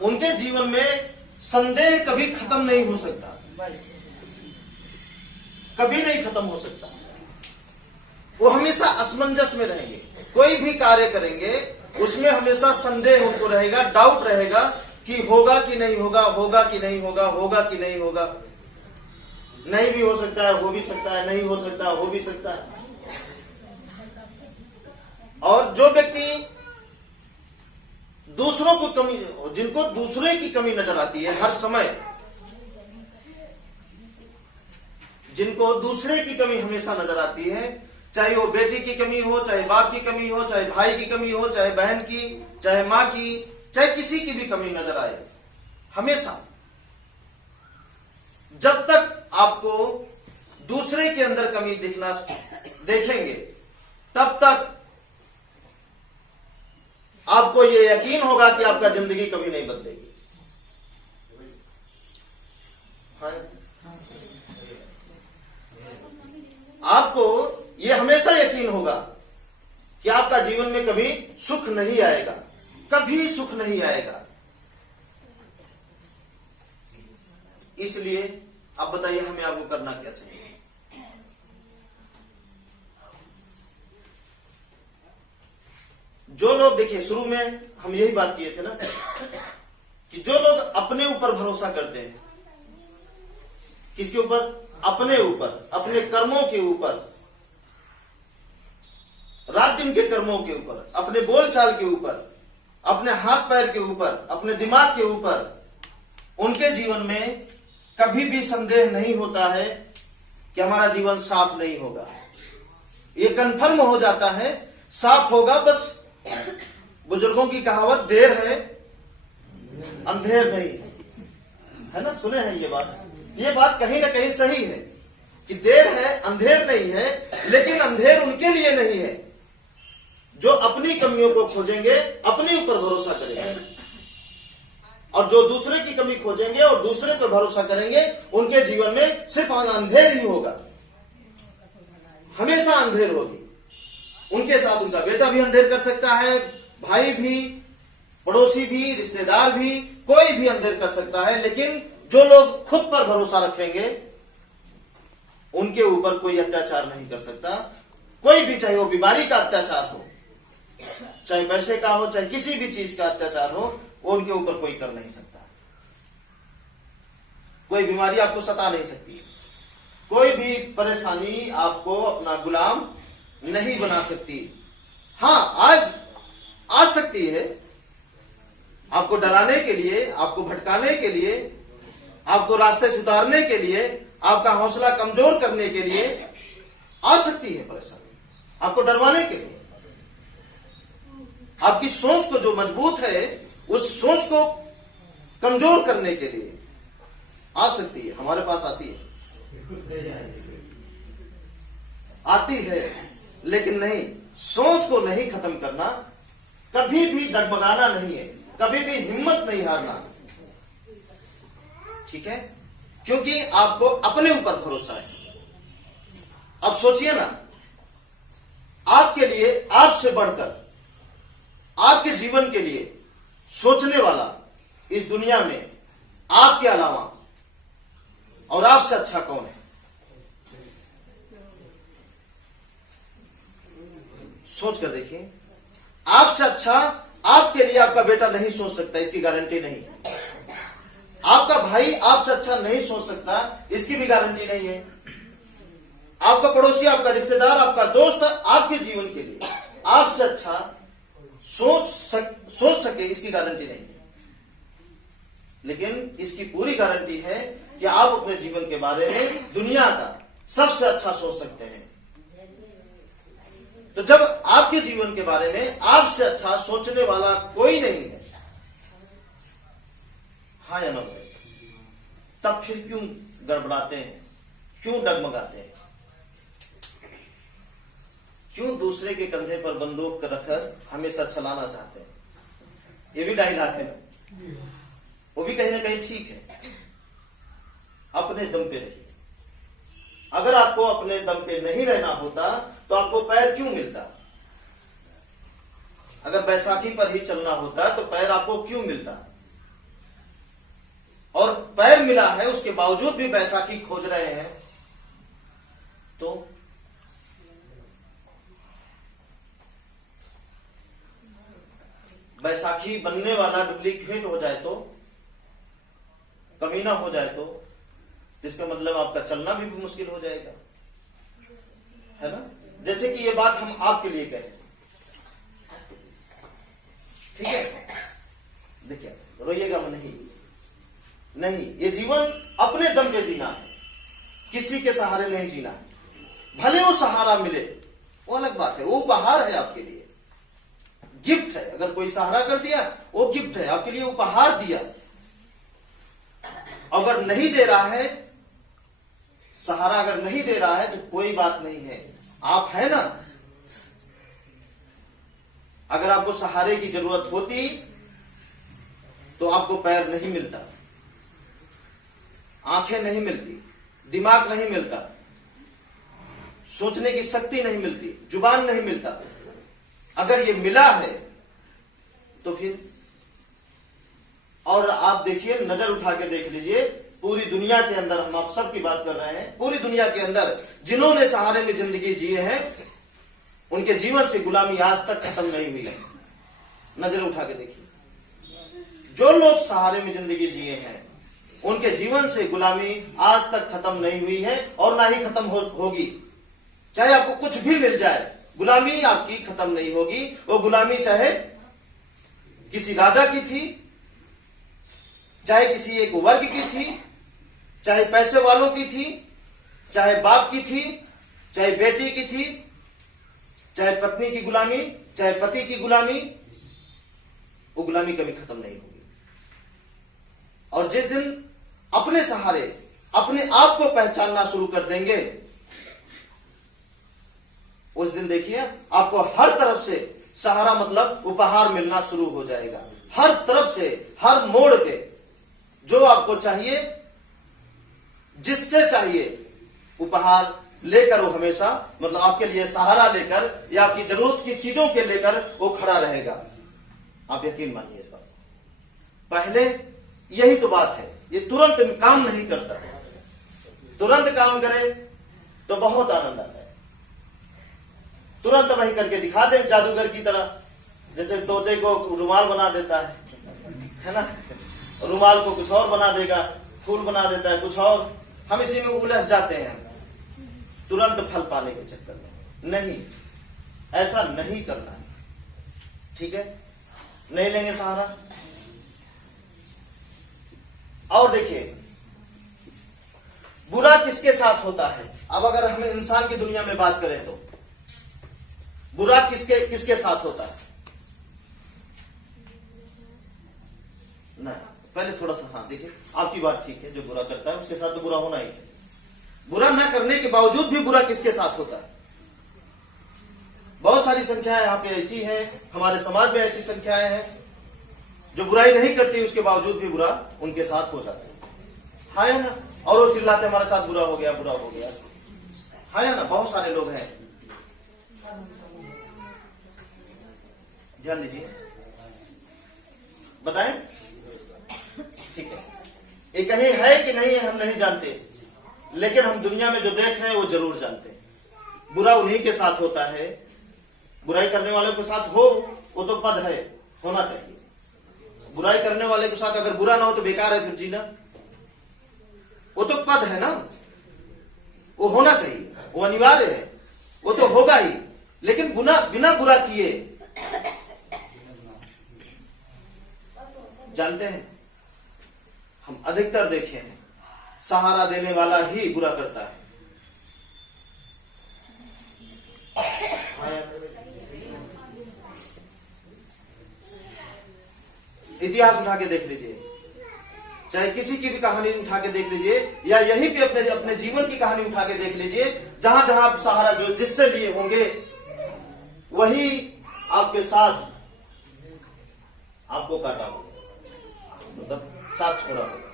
उनके जीवन में संदेह कभी खत्म नहीं हो सकता, कभी नहीं खत्म हो सकता। वो हमेशा असमंजस में रहेंगे, कोई भी कार्य करेंगे उसमें हमेशा संदेह उनको रहेगा, डाउट रहेगा कि होगा कि नहीं होगा, होगा कि नहीं होगा, होगा कि नहीं होगा, नहीं भी हो सकता है, हो भी सकता है, नहीं हो सकता है, हो भी सकता है। और जो व्यक्ति दूसरों को कमी, जिनको दूसरे की कमी नजर आती है हर समय, जिनको दूसरे की कमी हमेशा नजर आती है, चाहे वो बेटी की कमी हो, चाहे बाप की कमी हो, चाहे भाई की कमी हो, चाहे बहन की, चाहे मां की, चाहे किसी की भी कमी नजर आए, हमेशा जब तक आपको दूसरे के अंदर कमी दिखना देखेंगे तब तक आपको यह यकीन होगा कि आपका जिंदगी कभी नहीं बदलेगी। आपको यह हमेशा यकीन होगा कि आपका जीवन में कभी सुख नहीं आएगा, कभी सुख नहीं आएगा। इसलिए अब बताइए हमें आपको करना क्या चाहिए? जो लोग, देखिए शुरू में हम यही बात किए थे ना कि जो लोग अपने ऊपर भरोसा करते हैं, किसके ऊपर? अपने ऊपर, अपने कर्मों के ऊपर, रात दिन के कर्मों के ऊपर, अपने बोलचाल के ऊपर, अपने हाथ पैर के ऊपर, अपने दिमाग के ऊपर, उनके जीवन में कभी भी संदेह नहीं होता है कि हमारा जीवन साफ नहीं होगा। ये कंफर्म हो जाता है, साफ होगा। बस बुजुर्गों की कहावत, देर है अंधेर नहीं, है ना? सुने हैं ये बात? ये बात कहीं ना कहीं सही है कि देर है अंधेर नहीं है, लेकिन अंधेर उनके लिए नहीं है जो अपनी कमियों को खोजेंगे, अपने ऊपर भरोसा करेंगे। और जो दूसरे की कमी खोजेंगे और दूसरे पर भरोसा करेंगे, उनके जीवन में सिर्फ अंधेर ही होगा, हमेशा अंधेर होगी। उनके साथ उनका बेटा भी अंधेर कर सकता है, भाई भी, पड़ोसी भी, रिश्तेदार भी, कोई भी अंधेर कर सकता है। लेकिन जो लोग खुद पर भरोसा रखेंगे, उनके ऊपर कोई अत्याचार नहीं कर सकता। कोई भी, चाहे वो बीमारी का अत्याचार हो, चाहे पैसे का हो, चाहे किसी भी चीज का अत्याचार हो, वो उनके ऊपर कोई कर नहीं सकता। कोई बीमारी आपको सता नहीं सकती, कोई भी परेशानी आपको अपना गुलाम नहीं बना सकती। हां, आज आ सकती है आपको डराने के लिए, आपको भटकाने के लिए, आपको रास्ते से उतारने के लिए, आपका हौसला कमजोर करने के लिए आ सकती है परेशानी, आपको डरवाने के लिए। आपकी सोच को जो मजबूत है, उस सोच को कमजोर करने के लिए आ सकती है, हमारे पास आती है। लेकिन नहीं, सोच को नहीं खत्म करना, कभी भी डगमगाना नहीं है, कभी भी हिम्मत नहीं हारना, ठीक है? क्योंकि आपको अपने ऊपर भरोसा है। अब सोचिए ना, आपके लिए, आपसे बढ़कर, आपके जीवन के लिए सोचने वाला इस दुनिया में आपके अलावा और आपसे अच्छा कौन है? सोच कर देखिए। आपसे अच्छा आपके लिए आपका बेटा नहीं सोच सकता, इसकी गारंटी नहीं। आपका भाई आपसे अच्छा नहीं सोच सकता, इसकी भी गारंटी नहीं है। आपका पड़ोसी, आपका रिश्तेदार, आपका दोस्त आपके जीवन के लिए आपसे अच्छा सोच सके, इसकी गारंटी नहीं है। लेकिन इसकी पूरी गारंटी है कि आप अपने जीवन के बारे में दुनिया का सबसे अच्छा सोच सकते हैं। तो जब आपके जीवन के बारे में आपसे अच्छा सोचने वाला कोई नहीं है, हाँ या ना, तब फिर क्यों गड़बड़ाते हैं, क्यों डगमगाते हैं, क्यों दूसरे के कंधे पर बंदूक रखकर हमेशा चलाना चाहते हैं? ये भी डायलॉग है, वो भी कहीं ना कहीं ठीक है। अपने दम पे रहिए। अगर आपको अपने दम पे नहीं रहना होता तो आपको पैर क्यों मिलता? अगर बैसाखी पर ही चलना होता तो पैर आपको क्यों मिलता? और पैर मिला है उसके बावजूद भी बैसाखी खोज रहे हैं, तो बैसाखी बनने वाला डुप्लीकेट हो जाए तो, कमीना हो जाए तो इसका मतलब आपका चलना भी मुश्किल हो जाएगा, है ना। जैसे कि ये बात हम आपके लिए कहें, ठीक है, देखिए रोइएगा नहीं, ये जीवन अपने दम पे जीना है, किसी के सहारे नहीं जीना है। भले वो सहारा मिले वो अलग बात है, वो उपहार है आपके लिए, गिफ्ट है। अगर कोई सहारा कर दिया वो गिफ्ट है आपके लिए, उपहार दिया। अगर नहीं दे रहा है सहारा, अगर नहीं दे रहा है तो कोई बात नहीं है, आप है ना। अगर आपको सहारे की जरूरत होती तो आपको पैर नहीं मिलता, आंखें नहीं मिलती, दिमाग नहीं मिलता, सोचने की शक्ति नहीं मिलती, जुबान नहीं मिलता। अगर ये मिला है तो फिर, और आप देखिए, नजर उठा के देख लीजिए, पूरी दुनिया के अंदर, हम आप सब की बात कर रहे हैं, पूरी दुनिया के अंदर जिन्होंने सहारे में जिंदगी जिए हैं उनके जीवन से गुलामी आज तक खत्म नहीं हुई है। नजर उठा के देखिए, जो लोग सहारे में जिंदगी जिए हैं उनके जीवन से गुलामी आज तक खत्म नहीं हुई है और ना ही खत्म होगी। चाहे आपको कुछ भी मिल जाए, गुलामी आपकी खत्म नहीं होगी। वो गुलामी चाहे किसी राजा की थी, चाहे किसी एक वर्ग की थी, चाहे पैसे वालों की थी, चाहे बाप की थी, चाहे बेटी की थी, चाहे पत्नी की गुलामी, चाहे पति की गुलामी, वो गुलामी कभी खत्म नहीं होगी। और जिस दिन अपने सहारे अपने आप को पहचानना शुरू कर देंगे, उस दिन देखिए आपको हर तरफ से सहारा मतलब उपहार मिलना शुरू हो जाएगा। हर तरफ से, हर मोड़ पे जो आपको चाहिए, जिससे चाहिए, उपहार लेकर वो हमेशा, मतलब आपके लिए सहारा लेकर या आपकी जरूरत की चीजों के लेकर वो खड़ा रहेगा। आप यकीन मानिए इस बात। पहले यही तो बात है, ये तुरंत काम नहीं करता। तुरंत काम करे तो बहुत आनंद आता है, तुरंत वही करके दिखा दे जादूगर की तरह, जैसे तोते को रुमाल बना देता है ना, रुमाल को कुछ और बना देगा, फूल बना देता है कुछ और, हम इसी में उलझ जाते हैं तुरंत फल पाने के चक्कर में। नहीं, ऐसा नहीं करना है, ठीक है। नहीं लेंगे सहारा। और देखिए बुरा किसके साथ होता है। अब अगर हम इंसान की दुनिया में बात करें तो बुरा किसके साथ होता है ना। पहले थोड़ा सा, हाँ देखिए, आपकी बात ठीक है, जो बुरा करता है उसके साथ तो बुरा होना ही चाहिए। बुरा न करने के बावजूद भी बुरा किसके साथ होता है। बहुत सारी संख्याएं यहाँ पे ऐसी है, हमारे समाज में ऐसी संख्याएं हैं जो बुराई नहीं करती, उसके बावजूद भी बुरा उनके साथ हो जाता है। हाँ या ना। और वो चिल्लाते हमारे साथ बुरा हो गया, बुरा हो गया। हाँ या ना, बहुत सारे लोग हैं। ध्यान दीजिए, बताएं, ठीक है। ये कहीं है कि नहीं है हम नहीं जानते, लेकिन हम दुनिया में जो देख रहे हैं वो जरूर जानते हैं। बुरा उन्हीं के साथ होता है, बुराई करने वाले के साथ हो वो तो पद है, होना चाहिए। बुराई करने वाले के साथ अगर बुरा ना हो तो बेकार है फिर जीना, वो तो पद है ना, वो होना चाहिए, वो अनिवार्य है, वो तो होगा ही। लेकिन बिना बुरा किए, जानते हैं हम अधिकतर देखे हैं सहारा देने वाला ही बुरा करता है। इतिहास उठा के देख लीजिए, चाहे किसी की भी कहानी उठा के देख लीजिए, या यहीं पे अपने जीवन की कहानी उठा के देख लीजिए, जहां जहां आप सहारा जो जिससे लिए होंगे वही आपके साथ आपको काटा होगा, मतलब साथ छोड़ा होगा।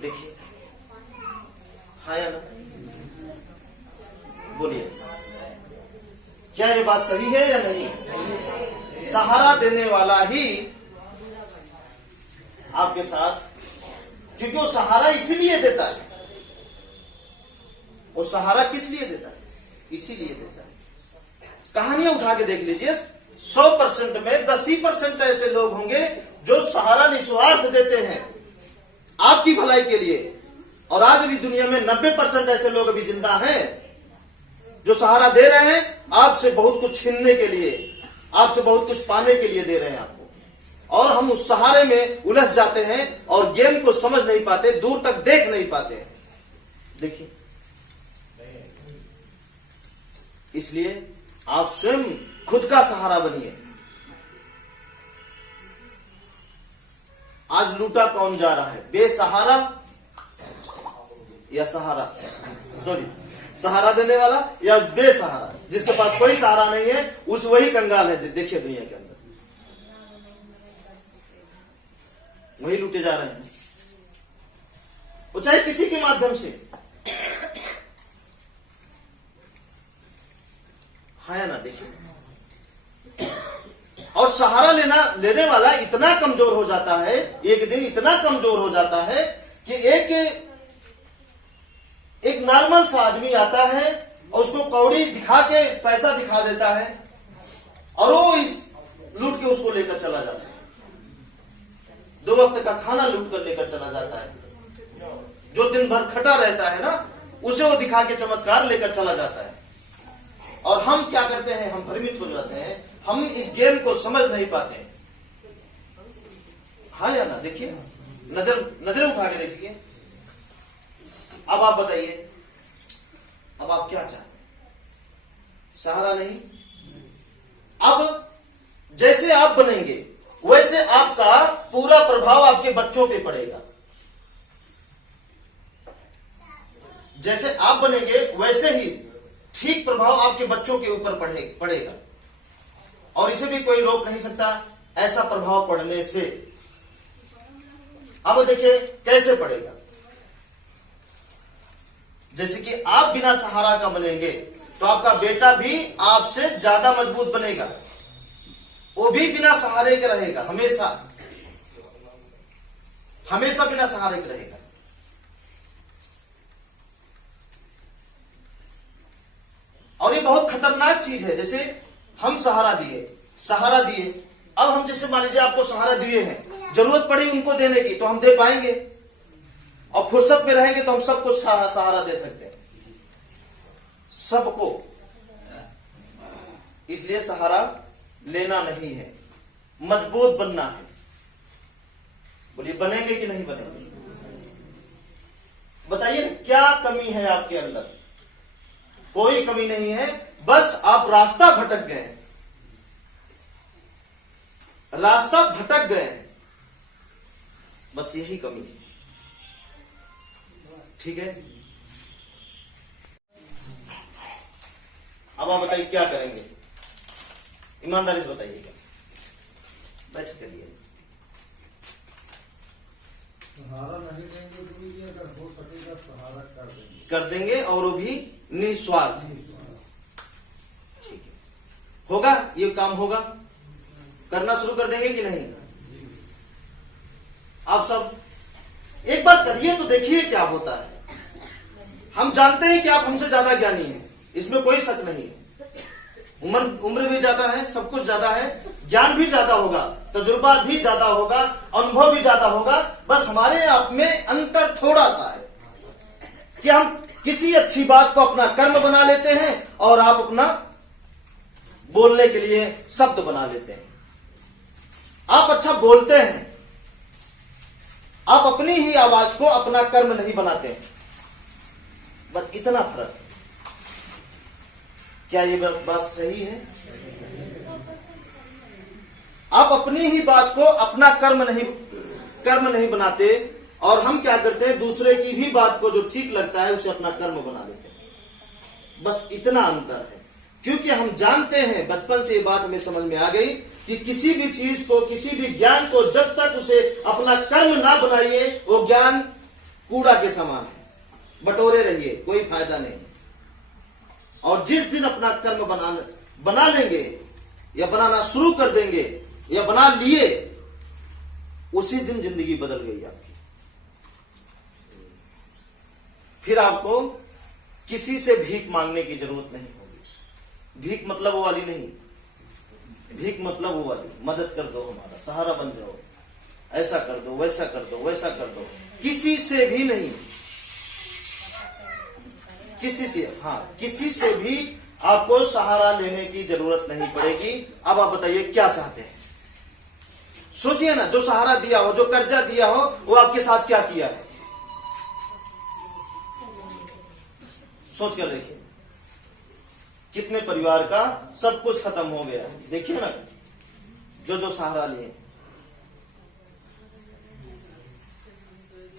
देखिए, हाँ या ना, बोलिए, क्या ये बात सही है या नहीं। सहारा देने वाला ही आपके साथ क्योंकि वो सहारा इसीलिए देता है। वो सहारा किस लिए देता है? इसीलिए देता है। कहानियां उठा के देख लीजिए, 100% में 10% ऐसे लोग होंगे जो सहारा निस्वार्थ देते हैं आपकी भलाई के लिए। और आज भी दुनिया में 90% ऐसे लोग अभी जिंदा हैं जो सहारा दे रहे हैं आपसे बहुत कुछ छीनने के लिए, आपसे बहुत कुछ पाने के लिए दे रहे हैं आपको। और हम उस सहारे में उलझ जाते हैं और गेम को समझ नहीं पाते, दूर तक देख नहीं पाते। देखिए, इसलिए आप स्वयं खुद का सहारा बनिए। आज लूटा कौन जा रहा है? बेसहारा या सहारा? सॉरी, सहारा देने वाला या बेसहारा? जिसके पास कोई सहारा नहीं है उस वही कंगाल है। देखिए दुनिया के अंदर वही लूटे जा रहे हैं, वो चाहे किसी के माध्यम से। है ना? देखिए, और सहारा लेने वाला इतना कमजोर हो जाता है, एक दिन इतना कमजोर हो जाता है कि एक नॉर्मल सा आदमी आता है और उसको कौड़ी दिखा के पैसा दिखा देता है और वो इस लूट के उसको लेकर चला जाता है। 2 वक्त का खाना लूट कर लेकर चला जाता है। जो दिन भर खटा रहता है ना, उसे वो दिखा के चमत्कार लेकर चला जाता है। और हम क्या करते हैं? हम भ्रमित हो जाते हैं, हम इस गेम को समझ नहीं पाते। हाँ या ना? देखिए, नजर उठा के देखिए। अब आप बताइए, अब आप क्या चाहते हैं? सहारा नहीं। अब जैसे आप बनेंगे वैसे आपका पूरा प्रभाव आपके बच्चों पे पड़ेगा। जैसे आप बनेंगे वैसे ही ठीक प्रभाव आपके बच्चों के ऊपर पड़ेगा। और इसे भी कोई रोक नहीं सकता ऐसा प्रभाव पड़ने से। अब देखिए कैसे पड़ेगा। जैसे कि आप बिना सहारा का बनेंगे तो आपका बेटा भी आपसे ज्यादा मजबूत बनेगा। वो भी बिना सहारे के रहेगा, हमेशा हमेशा बिना सहारे के रहेगा। और ये बहुत खतरनाक चीज है। जैसे हम सहारा दिए, अब हम जैसे मान लीजिए आपको सहारा दिए हैं, जरूरत पड़ी उनको देने की तो हम दे पाएंगे, और फुर्सत में रहेंगे तो हम सबको सहारा दे सकते हैं, सबको। इसलिए सहारा लेना नहीं है, मजबूत बनना है। बोलिए, बनेंगे कि नहीं बनेंगे? बताइए क्या कमी है आपके अंदर? कोई कमी नहीं है, बस आप रास्ता भटक गए, बस यही कमी है। ठीक है, अब आप बताइए क्या करेंगे? ईमानदारी से बताइएगा। बैठ करिए। सहारा नहीं देंगे तो भी अगर हो सकेगा सहारा कर देंगे और वो भी निस्वार्थ। ठीक है, होगा ये काम? होगा? करना शुरू कर देंगे कि नहीं? आप सब एक बार करिए तो देखिए क्या होता है। हम जानते हैं कि आप हमसे ज्यादा ज्ञानी हैं, इसमें कोई शक नहीं है। उम्र भी ज्यादा है, सब कुछ ज्यादा है, ज्ञान भी ज्यादा होगा, तजुर्बा भी ज्यादा होगा, अनुभव भी ज्यादा होगा। बस हमारे आप में अंतर थोड़ा सा है कि हम किसी अच्छी बात को अपना कर्म बना लेते हैं और आप अपना बोलने के लिए शब्द बना लेते हैं। आप अच्छा बोलते हैं, आप अपनी ही आवाज को अपना कर्म नहीं बनाते हैं। बस इतना फर्क। क्या ये बात सही है? आप अपनी ही बात को अपना कर्म नहीं बनाते, और हम क्या करते हैं? दूसरे की भी बात को जो ठीक लगता है उसे अपना कर्म बना लेते हैं। बस इतना अंतर है। क्योंकि हम जानते हैं, बचपन से ये बात हमें समझ में आ गई कि किसी भी चीज को, किसी भी ज्ञान को जब तक उसे अपना कर्म ना बनाइए, वो ज्ञान कूड़ा के समान है। बटोरे रहिए, कोई फायदा नहीं। और जिस दिन अपना कर्म बना लेंगे या बनाना शुरू कर देंगे या बना लिए, उसी दिन जिंदगी बदल गई आपकी। फिर आपको किसी से भीख मांगने की जरूरत नहीं होगी। भीख मतलब वो वाली नहीं, भीख मतलब वो वाली, मदद कर दो, हमारा सहारा बन जाओ, ऐसा कर दो, वैसा कर दो, वैसा कर दो, किसी से भी नहीं, किसी से, हाँ किसी से भी आपको सहारा लेने की जरूरत नहीं पड़ेगी। अब आप बताइए क्या चाहते हैं? सोचिए ना, जो सहारा दिया हो, जो कर्जा दिया हो, वो आपके साथ क्या किया है? सोच कर देखिए, कितने परिवार का सब कुछ खत्म हो गया। देखिए ना, जो सहारा लिए,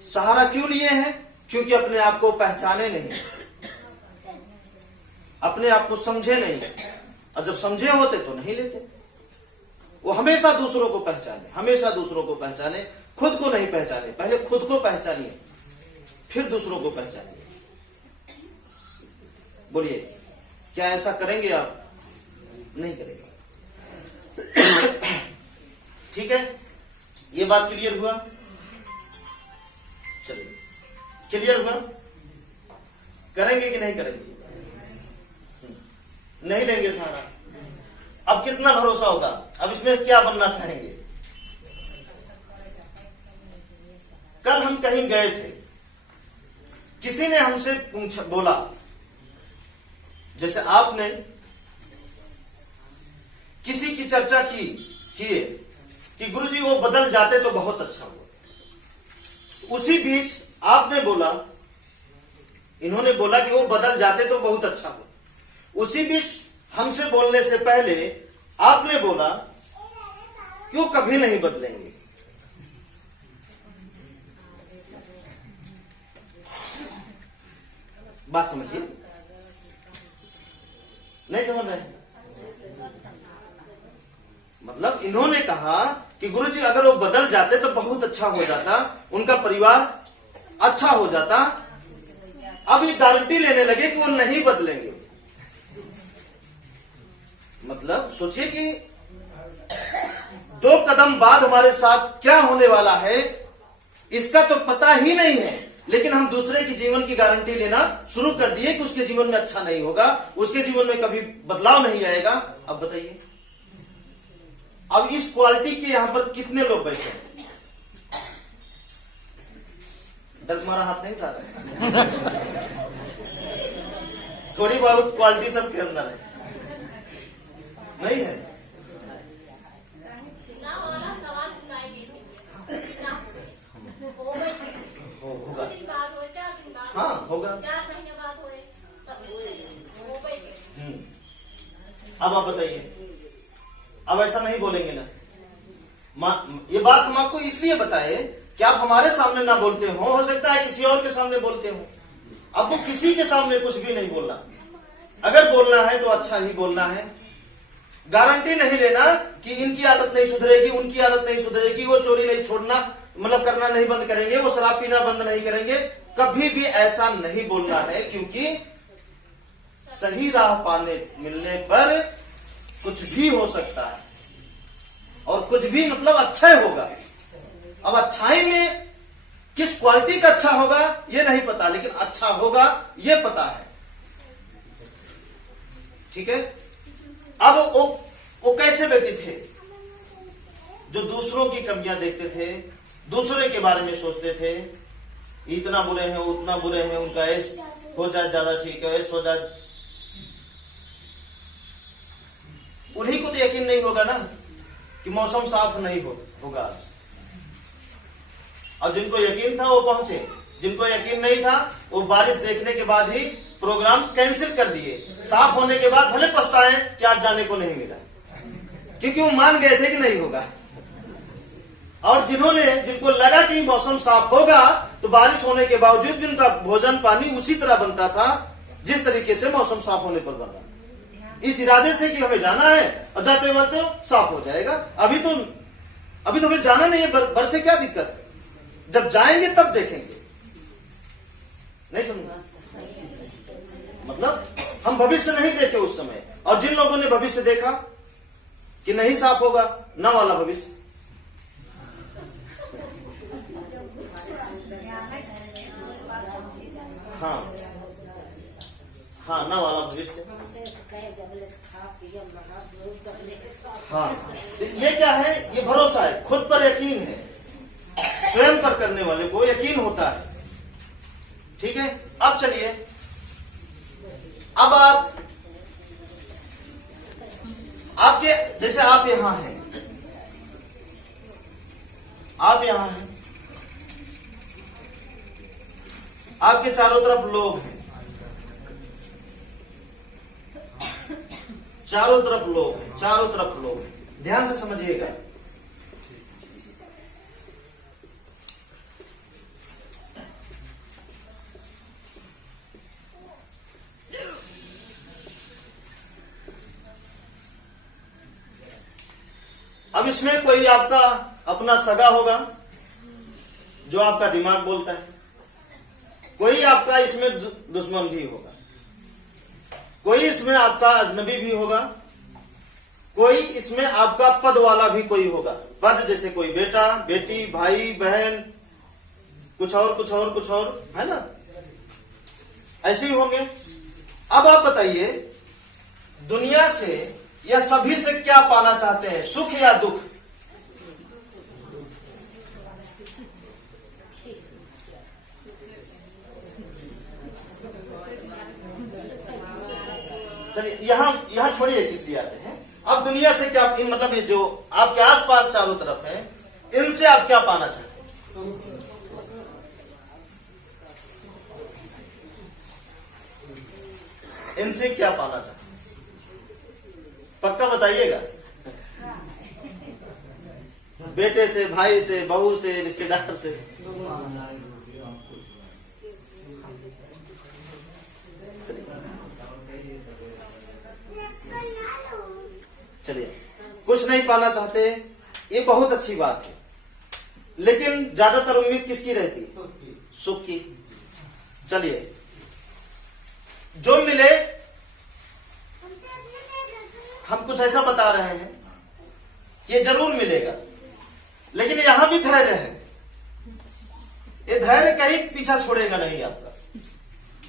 सहारा क्यों लिए हैं? क्योंकि अपने आप को पहचाने नहीं, अपने आप को समझे नहीं, और जब समझे होते तो नहीं लेते। वो हमेशा दूसरों को पहचाने, हमेशा दूसरों को पहचाने, खुद को नहीं पहचाने। पहले खुद को पहचानिए, फिर दूसरों को पहचानिए। बोलिए, क्या ऐसा करेंगे आप? नहीं करेंगे। ठीक है, ये बात क्लियर हुआ? चलिए, क्लियर हुआ? करेंगे कि नहीं करेंगे? नहीं लेंगे सहारा। अब कितना भरोसा होगा? अब इसमें क्या बनना चाहेंगे? कल हम कहीं गए थे, किसी ने हमसे बोला, जैसे आपने किसी की चर्चा किए कि गुरुजी वो बदल जाते तो बहुत अच्छा हुआ। उसी बीच आपने बोला, इन्होंने बोला कि वो बदल जाते तो बहुत अच्छा हुआ। उसी बीच हमसे बोलने से पहले आपने बोला कि वो कभी नहीं बदलेंगे। बात समझिए, नहीं समझ रहे? मतलब इन्होंने कहा कि गुरुजी अगर वो बदल जाते तो बहुत अच्छा हो जाता, उनका परिवार अच्छा हो जाता। अब ये गारंटी लेने लगे कि वो नहीं बदलेंगे। मतलब सोचिए कि 2 कदम बाद हमारे साथ क्या होने वाला है इसका तो पता ही नहीं है, लेकिन हम दूसरे के जीवन की गारंटी लेना शुरू कर दिए कि उसके जीवन में अच्छा नहीं होगा, उसके जीवन में कभी बदलाव नहीं आएगा। अब बताइए, अब इस क्वालिटी के यहां पर कितने लोग बैठे हैं? डर तुम्हारा हाथ नहीं उठा रहा? थोड़ी बहुत क्वालिटी सबके अंदर है, नहीं है? होगा, हाँ होगा। अब आप बताइए, अब ऐसा नहीं बोलेंगे ना? ये बात हम आपको इसलिए बताए कि आप हमारे सामने ना बोलते हो सकता है किसी और के सामने बोलते हो। आपको किसी के सामने कुछ भी नहीं बोलना, अगर बोलना है तो अच्छा ही बोलना है। गारंटी नहीं लेना कि इनकी आदत नहीं सुधरेगी, उनकी आदत नहीं सुधरेगी, वो चोरी नहीं छोड़ना, मतलब करना नहीं बंद करेंगे, वो शराब पीना बंद नहीं करेंगे। कभी भी ऐसा नहीं बोलना है, क्योंकि सही राह पाने मिलने पर कुछ भी हो सकता है, और कुछ भी मतलब अच्छा होगा। अब अच्छाई में किस क्वालिटी का अच्छा होगा ये नहीं पता, लेकिन अच्छा होगा ये पता है। ठीक है? अब वो कैसे व्यक्ति थे जो दूसरों की कमियां देखते थे, दूसरे के बारे में सोचते थे, इतना बुरे हैं, उतना बुरे हैं, उनका ऐस हो जाए ज्यादा ठीक है, ऐस हो जाए। उन्हीं को तो यकीन नहीं होगा ना कि मौसम साफ नहीं होगा आज। और जिनको यकीन था वो पहुंचे, जिनको यकीन नहीं था वो बारिश देखने के बाद ही प्रोग्राम कैंसिल कर दिए। साफ होने के बाद भले पछताए कि आज जाने को नहीं मिला, क्योंकि वो मान गए थे कि नहीं होगा। और जिनको लगा कि मौसम साफ होगा, तो बारिश होने के बावजूद भी उनका भोजन पानी उसी तरह बनता था जिस तरीके से मौसम साफ होने पर बना, इस इरादे से कि हमें जाना है और जाते वक्त तो साफ हो जाएगा। अभी तो हमें जाना नहीं है, बरसे क्या दिक्कत है, जब जाएंगे तब देखेंगे। नहीं समझा? मतलब हम भविष्य नहीं देखे उस समय, और जिन लोगों ने भविष्य देखा कि नहीं साफ होगा, ना वाला भविष्य। हाँ हाँ, न वाला भविष्य। हाँ, ये क्या है? ये भरोसा है, खुद पर यकीन है, स्वयं पर करने वाले को यकीन होता है। ठीक है, अब चलिए, अब आपके जैसे आप यहां हैं, आप यहां हैं, आपके चारों तरफ लोग हैं, चारों तरफ लोग हैं, चारों तरफ लोग हैं। ध्यान से समझिएगा। अब इसमें कोई आपका अपना सगा होगा जो आपका दिमाग बोलता है, कोई आपका इसमें दुश्मन भी होगा, कोई इसमें आपका अजनबी भी होगा, कोई इसमें आपका पद वाला भी कोई होगा। पद जैसे कोई बेटा, बेटी, भाई, बहन, कुछ और कुछ और कुछ और, है ना? ऐसे ही होंगे। अब आप बताइए, दुनिया से या सभी से क्या पाना चाहते हैं, सुख या दुख? चलिए, यहां छोड़िए किस लिए आते हैं। अब दुनिया से क्या, मतलब ये जो आपके आसपास चारों तरफ है, इनसे आप क्या पाना चाहते हैं? इनसे क्या पाना चाहते हैं? पक्का बताइएगा। बेटे से, भाई से, बहू से, रिश्तेदार से। चलिए, कुछ नहीं पाना चाहते, ये बहुत अच्छी बात है, लेकिन ज्यादातर उम्मीद किसकी रहती है? सुख की। चलिए, जो मिले, हम कुछ ऐसा बता रहे हैं कि ये जरूर मिलेगा, लेकिन यहां भी धैर्य है। ये धैर्य कहीं पीछा छोड़ेगा नहीं आपका,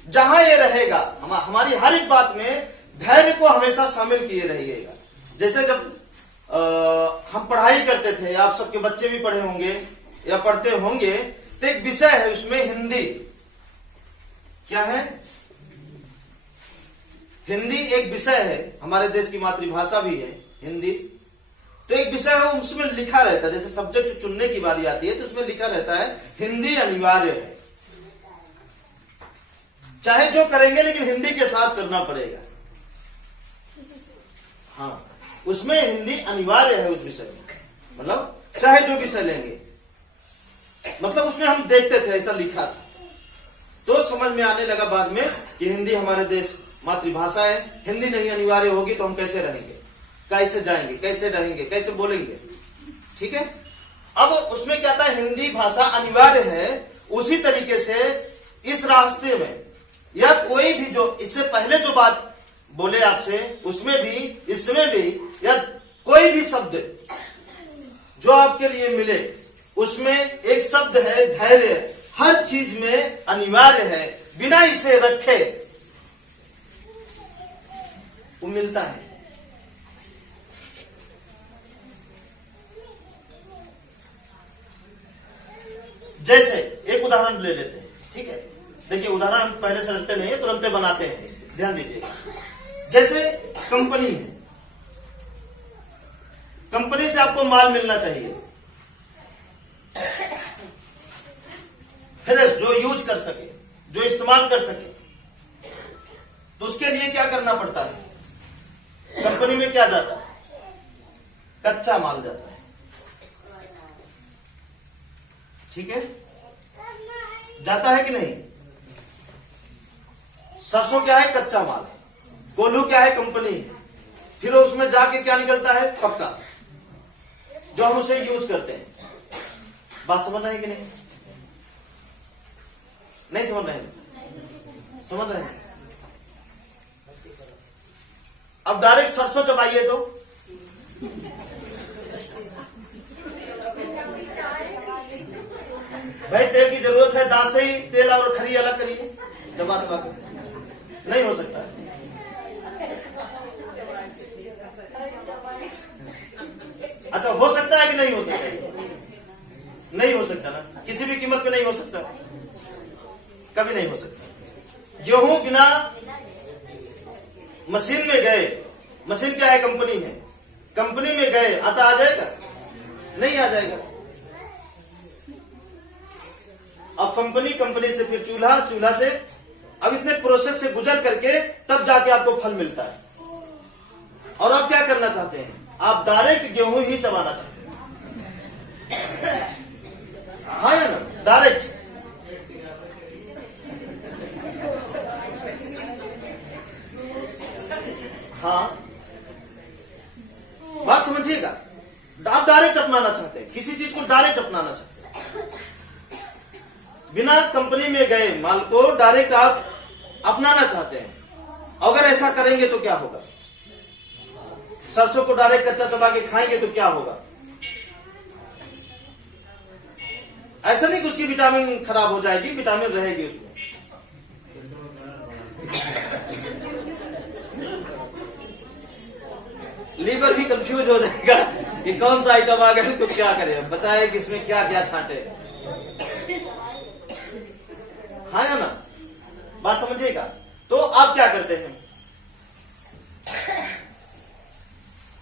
जहां ये रहेगा। हमारी हर एक बात में धैर्य को हमेशा शामिल किए रहिएगा। जैसे जब हम पढ़ाई करते थे, आप सबके बच्चे भी पढ़े होंगे या पढ़ते होंगे, तो एक विषय है उसमें हिंदी। क्या है? हिंदी एक विषय है, हमारे देश की मातृभाषा भी है हिंदी। तो एक विषय है, उसमें लिखा रहता है, जैसे सब्जेक्ट चुनने की बारी आती है तो उसमें लिखा रहता है हिंदी अनिवार्य है। चाहे जो करेंगे, लेकिन हिंदी के साथ करना पड़ेगा। हाँ, उसमें हिंदी अनिवार्य है उस विषय में, मतलब चाहे जो विषय लेंगे। मतलब उसमें हम देखते थे ऐसा लिखा था, तो समझ में आने लगा बाद में कि हिंदी हमारे देश मातृभाषा है, हिंदी नहीं अनिवार्य होगी तो हम कैसे रहेंगे, कैसे जाएंगे, कैसे रहेंगे, कैसे बोलेंगे। ठीक है, अब उसमें क्या था, हिंदी भाषा अनिवार्य है। उसी तरीके से इस रास्ते में या कोई भी जो इससे पहले जो बात बोले आपसे, उसमें भी, इसमें भी, या कोई भी शब्द जो आपके लिए मिले, उसमें एक शब्द है धैर्य। हर चीज में अनिवार्य है, बिना इसे रखे वो मिलता है। जैसे एक उदाहरण ले लेते हैं, ठीक है? देखिए, उदाहरण हम पहले से रखते नहीं है, तुरंत बनाते हैं, ध्यान दीजिएगा। जैसे कंपनी है, कंपनी से आपको माल मिलना चाहिए, फ्रेश, जो यूज कर सके, जो इस्तेमाल कर सके, तो उसके लिए क्या करना पड़ता है? कंपनी में क्या जाता है? कच्चा माल जाता है। ठीक है, जाता है कि नहीं? सरसों क्या है? कच्चा माल। कोल्हू क्या है? कंपनी। फिर उसमें जाके क्या निकलता है? पक्का, जो हम उसे यूज करते हैं। बात समझ रहे हैं कि नहीं? नहीं समझ रहे हैं? समझ रहे हैं? अब डायरेक्ट सरसों चबाइए तो भाई तेल की जरूरत है, दांत से ही तेल और खरी अलग करिए। जब दबा दबा के, नहीं हो सकता। अच्छा, हो सकता है कि नहीं हो सकता? नहीं हो सकता ना, किसी भी कीमत पे नहीं हो सकता, कभी नहीं हो सकता। गेहूं बिना मशीन में गए, मशीन क्या है? कंपनी है, कंपनी में गए आटा आ जाएगा? नहीं आ जाएगा। अब कंपनी से फिर चूल्हा, चूल्हा से अब इतने प्रोसेस से गुजर करके तब जाके आपको फल मिलता है। और आप क्या करना चाहते हैं? आप डायरेक्ट गेहूं ही चबाना चाहते हैं, हाँ या ना? डायरेक्ट। हाँ, बात समझिएगा। आप डायरेक्ट अपनाना चाहते हैं, किसी चीज को डायरेक्ट अपनाना चाहते हैं, बिना कंपनी में गए माल को डायरेक्ट आप अपनाना चाहते हैं। अगर ऐसा करेंगे तो क्या होगा? सरसों को डायरेक्ट कच्चा चबा के खाएंगे तो क्या होगा? ऐसा नहीं कि उसकी विटामिन खराब हो जाएगी, विटामिन रहेगी उसमें। लीवर भी कंफ्यूज हो जाएगा कि कौन सा आइटम आ गया तो क्या करें, बचाए कि इसमें क्या क्या छांटे, हाँ या ना? बात समझिएगा। तो आप क्या करते हैं?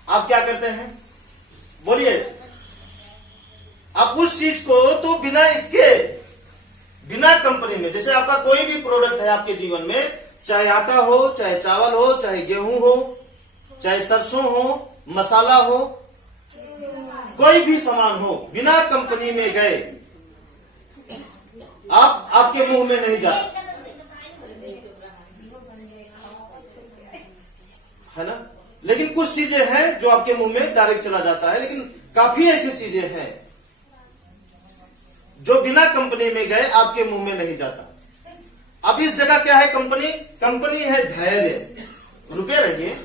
आप क्या करते हैं? बोलिए। आप उस चीज को तो बिना इसके, बिना कंपनी में, जैसे आपका कोई भी प्रोडक्ट है आपके जीवन में, चाहे आटा हो, चाहे चावल हो, चाहे गेहूं हो, चाहे सरसों हो, मसाला हो, कोई भी सामान हो, बिना कंपनी में गए आपके मुंह में नहीं जाता, है ना? लेकिन कुछ चीजें हैं जो आपके मुंह में डायरेक्ट चला जाता है, लेकिन काफी ऐसी चीजें हैं जो बिना कंपनी में गए आपके मुंह में नहीं जाता। अब इस जगह क्या है? कंपनी, कंपनी है धैर्य। रुके रहिए।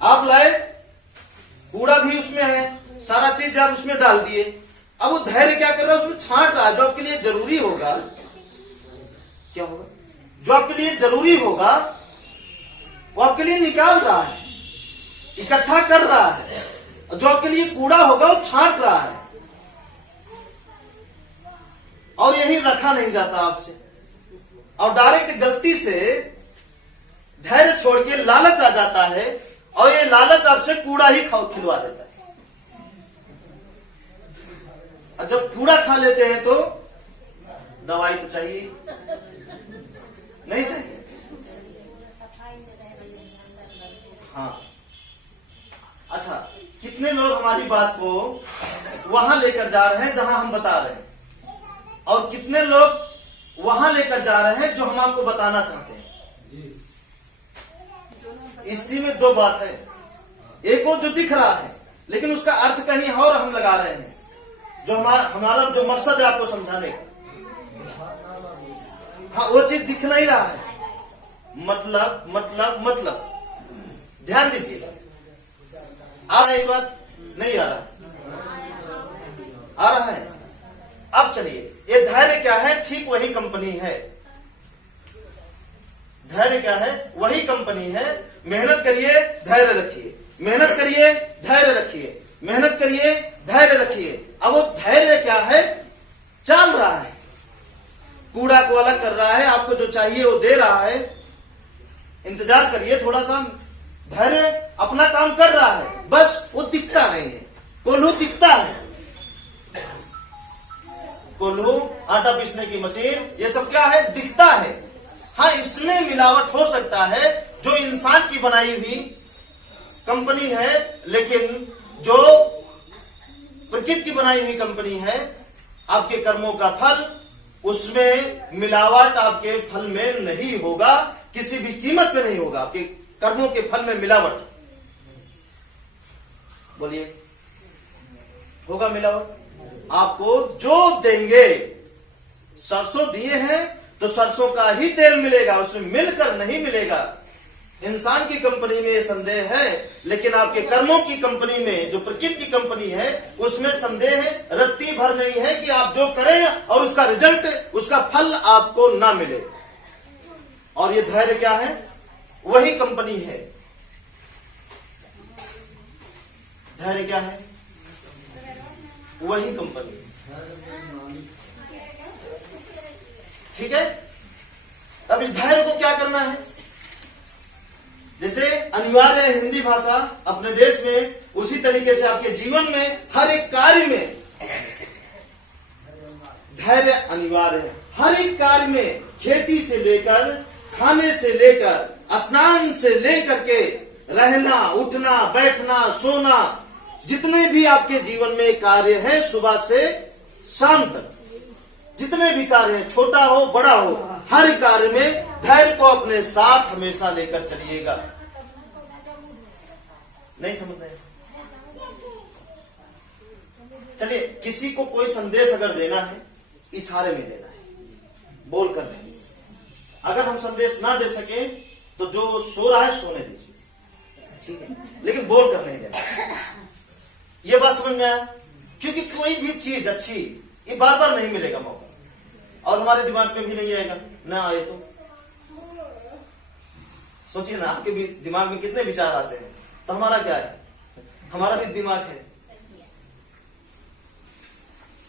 आप लाए, कूड़ा भी उसमें है, सारा चीज आप उसमें डाल दिए। अब वो धैर्य क्या कर रहा है? उसमें छांट रहा है। जो आपके लिए जरूरी होगा, क्या होगा? जो आपके लिए जरूरी होगा वो आपके लिए निकाल रहा है, इकट्ठा कर रहा है। जो आपके लिए कूड़ा होगा वो छांट रहा है, और यही रखा नहीं जाता आपसे। और डायरेक्ट गलती से धैर्य छोड़ के लालच आ जाता है, और ये लालच आपसे कूड़ा ही खिलवा देता है। और जब कूड़ा खा लेते हैं तो दवाई तो चाहिए, नहीं चाहिए? हाँ। अच्छा, कितने लोग हमारी बात को वहां लेकर जा रहे हैं जहां हम बता रहे हैं, और कितने लोग वहां लेकर जा रहे हैं जो हम आपको बताना चाहते हैं। इसी में दो बात है। एक वो जो दिख रहा है लेकिन उसका अर्थ कहीं और हम लगा रहे हैं, जो हमारा जो मकसद है आपको समझाने का, हाँ, वो चीज दिख नहीं रहा है। मतलब मतलब मतलब ध्यान दीजिएगा। आ रहा है ये बात? नहीं आ रहा? आ रहा है। अब चलिए, ये धैर्य क्या है? ठीक वही कंपनी है। धैर्य क्या है? वही कंपनी है। मेहनत करिए, धैर्य रखिए, मेहनत करिए, धैर्य रखिए, मेहनत करिए, धैर्य रखिए। अब वो धैर्य क्या है? चल रहा है, कूड़ा को अलग कर रहा है, आपको जो चाहिए वो दे रहा है। इंतजार करिए थोड़ा सा। धैर्य अपना काम कर रहा है, बस वो दिखता नहीं है। कोल्हू दिखता है, कोल्हू, आटा पीसने की मशीन, ये सब क्या है? दिखता है। हाँ, इसमें मिलावट हो सकता है, जो इंसान की बनाई हुई कंपनी है, लेकिन जो प्रकृति की बनाई हुई कंपनी है, आपके कर्मों का फल, उसमें मिलावट आपके फल में नहीं होगा, किसी भी कीमत पे नहीं होगा। आपके कर्मों के फल में मिलावट, बोलिए, होगा मिलावट? आपको जो देंगे, सरसों दिए हैं तो सरसों का ही तेल मिलेगा, उसमें मिलकर नहीं मिलेगा। इंसान की कंपनी में ये संदेह है, लेकिन आपके कर्मों की कंपनी में, जो प्रकृति की कंपनी है, उसमें संदेह रत्ती भर नहीं है कि आप जो करें और उसका रिजल्ट, उसका फल आपको ना मिले। और ये धैर्य क्या है? वही कंपनी है। धैर्य क्या है? वही कंपनी। ठीक है। अब इस धैर्य को क्या करना है? जैसे अनिवार्य है हिंदी भाषा अपने देश में, उसी तरीके से आपके जीवन में हर एक कार्य में धैर्य अनिवार्य है। हर एक कार्य में, खेती से लेकर, खाने से लेकर, स्नान से लेकर के, रहना, उठना, बैठना, सोना, जितने भी आपके जीवन में कार्य है, सुबह से शाम तक जितने भी कार्य है, छोटा हो बड़ा हो, हर कार्य में धैर्य को अपने साथ हमेशा लेकर चलिएगा। नहीं समझ रहे? चलिए, किसी को कोई संदेश अगर देना है, इशारे में देना है, बोल कर नहीं। अगर हम संदेश ना दे सके तो जो सो रहा है सोने दीजिए, ठीक है, लेकिन बोल कर नहीं देना। ये बात समझ में आया? क्योंकि कोई भी चीज अच्छी ये बार बार नहीं मिलेगा मौका, और हमारे दिमाग में भी नहीं आएगा। ना आए तो सोचिए ना, आपके भी दिमाग में कितने विचार आते हैं, तो हमारा क्या है? हमारा भी दिमाग है।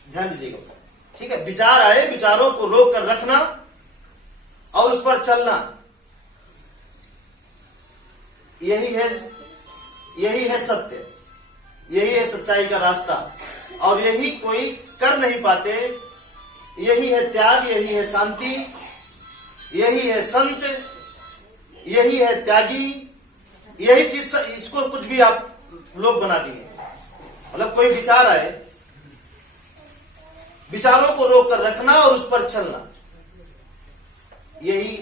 ध्यान दीजिएगा, ठीक है। विचार आए, विचारों को रोक कर रखना और उस पर चलना, यही है सत्य, यही है सच्चाई का रास्ता। और यही कोई कर नहीं पाते। यही है त्याग, यही है शांति, यही है संत, यही है त्यागी। यही चीज, इसको कुछ भी आप लोग बना दिए। मतलब कोई विचार आए, विचारों को रोक कर रखना और उस पर चलना, यही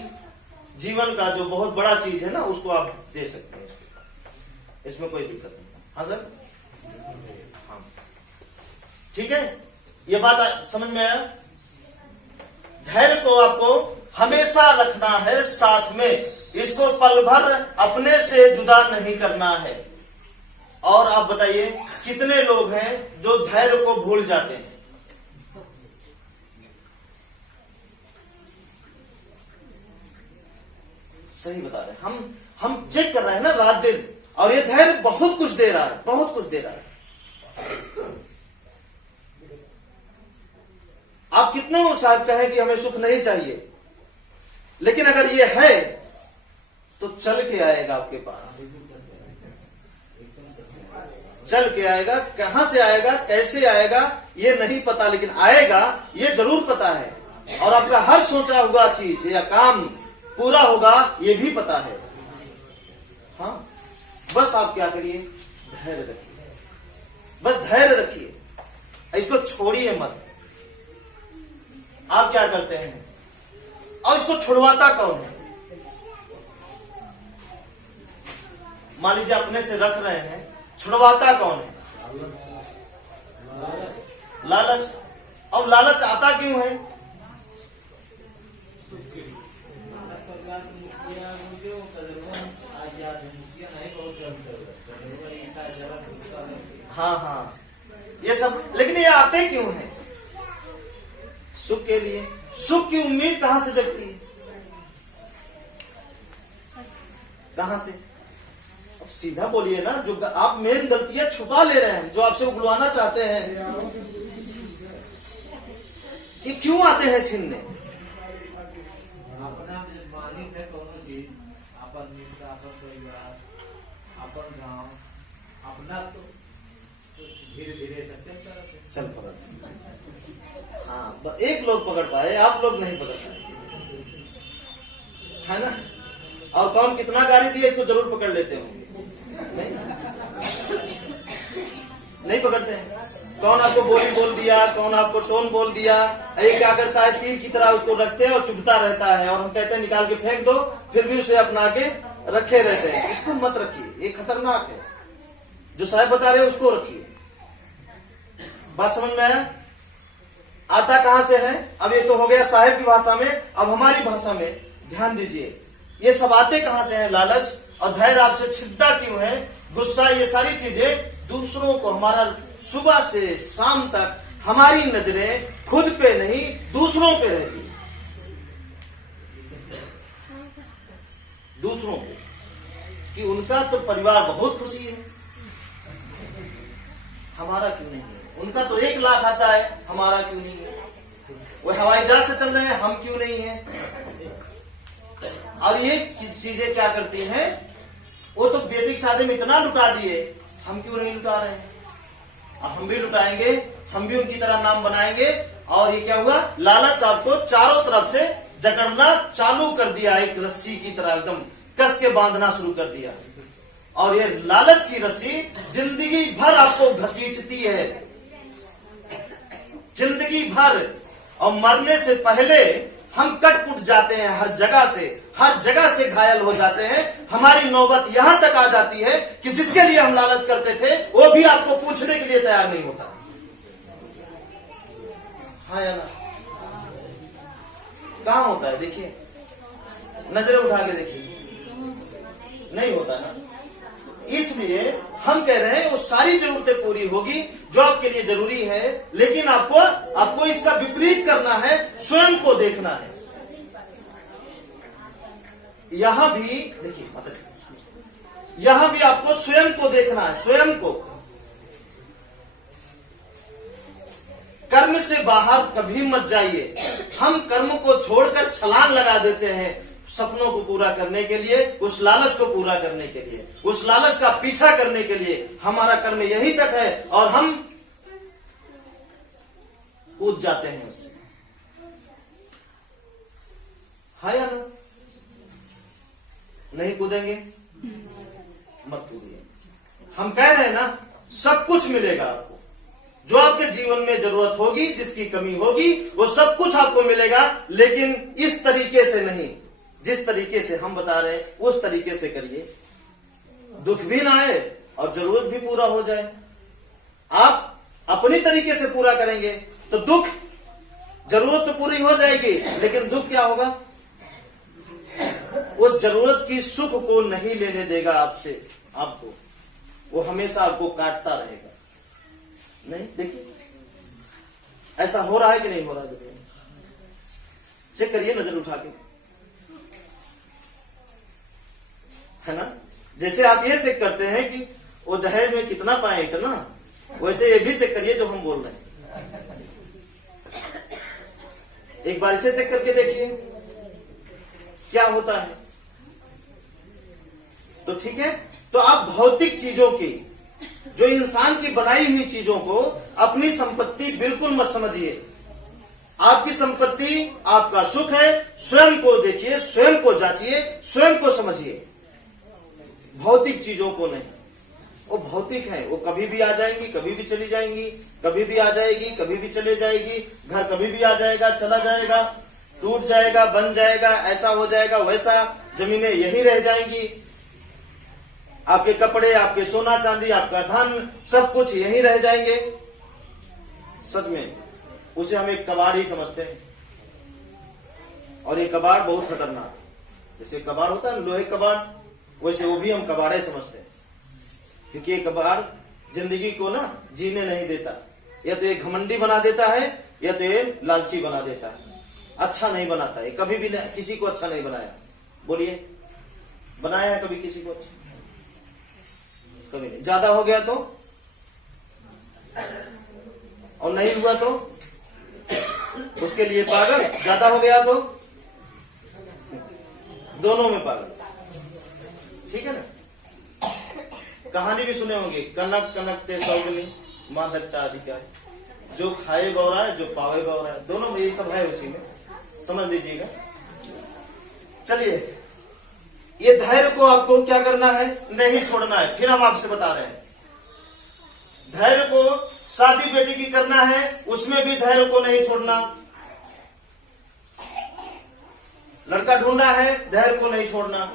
जीवन का जो बहुत बड़ा चीज है ना, उसको आप दे सकते हैं। इसमें कोई दिक्कत नहीं। हाँ सर, हाँ, ठीक है। ये बात समझ में आया? धैर्य को आपको हमेशा रखना है साथ में, इसको पल भर अपने से जुदा नहीं करना है। और आप बताइए, कितने लोग हैं जो धैर्य को भूल जाते हैं? सही बता रहे हैं हम चेक कर रहे हैं ना रात दिन, और ये धैर्य बहुत कुछ दे रहा है, बहुत कुछ दे रहा है। आप कितना साहब कहें कि हमें सुख नहीं चाहिए, लेकिन अगर ये है तो चल के आएगा आपके पास, चल के आएगा। कहां से आएगा, कैसे आएगा, ये नहीं पता, लेकिन आएगा ये जरूर पता है। और आपका हर सोचा हुआ चीज या काम पूरा होगा, ये भी पता है। हाँ, बस आप क्या करिए? धैर्य रखिए, बस धैर्य रखिए, इसको छोड़िए मत। आप क्या करते हैं? और इसको छुड़वाता कौन है? मान लीजिए अपने से रख रहे हैं, छुड़वाता कौन है? लालच। अब लालच आता क्यों है? हाँ हाँ, ये सब, लेकिन ये आते क्यों हैं? सुख के लिए। सुख की उम्मीद कहां से जगती है? कहां से? अब सीधा बोलिए ना, जो आप मेन गलतियां छुपा ले रहे हैं, जो आपसे उगलवाना चाहते हैं, कि क्यों आते हैं छीनने? अपना मानिक है दोनों चीज, अपन मित्र, अपन परिवार, अपन गांव, अपना तो धीरे धीरे चल पकड़। हाँ, एक लोग पकड़ पाए, आप लोग नहीं पकड़ पाए, है ना? और कौन कितना गाली दिया इसको जरूर पकड़ लेते होंगे। नहीं पकड़ते हैं। कौन आपको बोली बोल दिया, कौन आपको टोन बोल दिया। एक क्या करता है, तीर की तरह उसको रखते हैं और चुभता रहता है, और हम कहते हैं निकाल के फेंक दो, फिर भी उसे अपना के रखे रहते हैं। इसको मत रखिए, ये खतरनाक है। जो साहब बता रहे हैं उसको रखिए। बात समझ में आया? आता कहां से है? अब ये तो हो गया साहेब की भाषा में, अब हमारी भाषा में ध्यान दीजिए। ये सब आते कहां से हैं? लालच और धैर्य आपसे छिपता क्यों है, गुस्सा, ये सारी चीजें दूसरों को, हमारा सुबह से शाम तक हमारी नजरें खुद पे नहीं दूसरों पे रहती, दूसरों पे, कि उनका तो परिवार बहुत खुशी है, हमारा क्यों नहीं है, उनका तो 1 लाख आता है, हमारा क्यों नहीं है, वो हवाई जहाज से चल रहे हैं, हम क्यों नहीं है। और ये चीजें क्या करती हैं, वो तो बेटी की शादी में इतना लुटा दिए, हम क्यों नहीं लुटा रहे हैं, अब हम भी लुटाएंगे, हम भी उनकी तरह नाम बनाएंगे। और ये क्या हुआ, लालच आपको चारों तरफ से जकड़ना चालू कर दिया, एक रस्सी की तरह एकदम कस के बांधना शुरू कर दिया। और ये लालच की रस्सी जिंदगी भर आपको घसीटती है, जिंदगी भर। और मरने से पहले हम कटपुट जाते हैं, हर जगह से घायल हो जाते हैं। हमारी नौबत यहां तक आ जाती है कि जिसके लिए हम लालच करते थे वो भी आपको पूछने के लिए तैयार नहीं होता। हाँ या ना, कहां होता है, देखिए, नजरें उठा के देखिए, नहीं होता ना। इसलिए हम कह रहे हैं वो सारी जरूरतें पूरी होगी जो आपके लिए जरूरी है, लेकिन आपको इसका विपरीत करना है, स्वयं को देखना है। यहां भी देखिए, यहां भी आपको स्वयं को देखना है, स्वयं को। कर्म से बाहर कभी मत जाइए। हम कर्म को छोड़कर छलांग लगा देते हैं सपनों को पूरा करने के लिए, उस लालच को पूरा करने के लिए, उस लालच का पीछा करने के लिए। हमारा कर्म यही तक है और हम कूद जाते हैं उससे। हाँ या नहीं कूदेंगे, मत कूदिए। हम कह रहे हैं ना, सब कुछ मिलेगा आपको, जो आपके जीवन में जरूरत होगी, जिसकी कमी होगी, वो सब कुछ आपको मिलेगा, लेकिन इस तरीके से नहीं, जिस तरीके से हम बता रहे हैं उस तरीके से करिए। दुख भी ना आए और जरूरत भी पूरा हो जाए। आप अपनी तरीके से पूरा करेंगे तो दुख, जरूरत तो पूरी हो जाएगी, लेकिन दुख क्या होगा, उस जरूरत की सुख को नहीं लेने देगा आपसे, आपको वो हमेशा आपको काटता रहेगा। नहीं, देखिए ऐसा हो रहा है कि नहीं हो रहा है, देखिए, चेक करिए नजर उठा के, है ना। जैसे आप ये चेक करते हैं कि वो दहेज में कितना पाए इतना, वैसे ये भी चेक करिए जो हम बोल रहे हैं। एक बार इसे चेक करके देखिए क्या होता है। तो ठीक है, तो आप भौतिक चीजों की, जो इंसान की बनाई हुई चीजों को अपनी संपत्ति बिल्कुल मत समझिए। आपकी संपत्ति आपका सुख है, स्वयं को देखिए, स्वयं को जांचिए, स्वयं को समझिए, भौतिक चीजों को नहीं। वो भौतिक है, वो कभी भी आ जाएंगी, कभी भी चली जाएंगी, कभी भी आ जाएगी, कभी भी चले जाएगी। घर कभी भी आ जाएगा, चला जाएगा, टूट जाएगा, बन जाएगा, ऐसा हो जाएगा, वैसा, जमीनें यही रह जाएंगी, आपके कपड़े, आपके सोना चांदी, आपका धन, सब कुछ यही रह जाएंगे। सच में उसे हम एक कबाड़ ही समझते हैं, और ये कबाड़ बहुत खतरनाक, जैसे कबाड़ होता है लोहे कबाड़, वैसे वो भी हम कबाड़े समझते हैं, क्योंकि ये कबाड़ जिंदगी को ना जीने नहीं देता। या तो ये घमंडी बना देता है, या तो ये लालची बना देता है, अच्छा नहीं बनाता है। कभी भी किसी को अच्छा नहीं बनाया, बोलिए, बनाया है कभी किसी को अच्छा? कभी नहीं। ज्यादा हो गया तो, और नहीं हुआ तो उसके लिए पागल, ज्यादा हो गया तो दोनों में पागल। ठीक है ना। कहानी भी सुने होंगे, कनक कनक ते सौगनी मादकता अधिकार, जो खाए गौरा है, जो पावे गौरा है, दोनों यही सब है उसी में, समझ लीजिएगा। चलिए, ये धैर्य को आपको क्या करना है, नहीं छोड़ना है। फिर हम आपसे बता रहे हैं, धैर्य को शादी बेटी की करना है, उसमें भी धैर्य को नहीं छोड़ना। लड़का ढूंढना है, धैर्य को नहीं छोड़ना।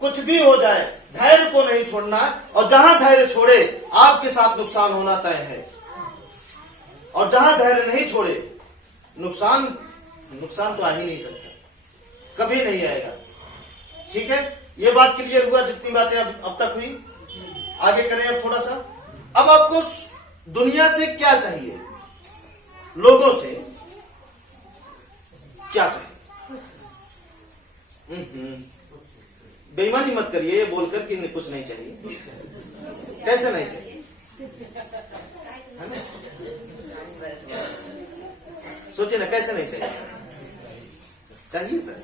कुछ भी हो जाए, धैर्य को नहीं छोड़ना। और जहां धैर्य छोड़े, आपके साथ नुकसान होना तय है, और जहां धैर्य नहीं छोड़े, नुकसान तो आ ही नहीं सकता, कभी नहीं आएगा। ठीक है। ये बात क्लियर हुआ? जितनी बातें अब तक हुई, आगे करें अब थोड़ा सा। अब आपको दुनिया से क्या चाहिए, लोगों से क्या चाहिए? बेईमानी मत करिए ये बोलकर कि कुछ नहीं चाहिए। कैसे नहीं चाहिए, है ना? सोचिए ना, कैसे नहीं चाहिए? चाहिए सर,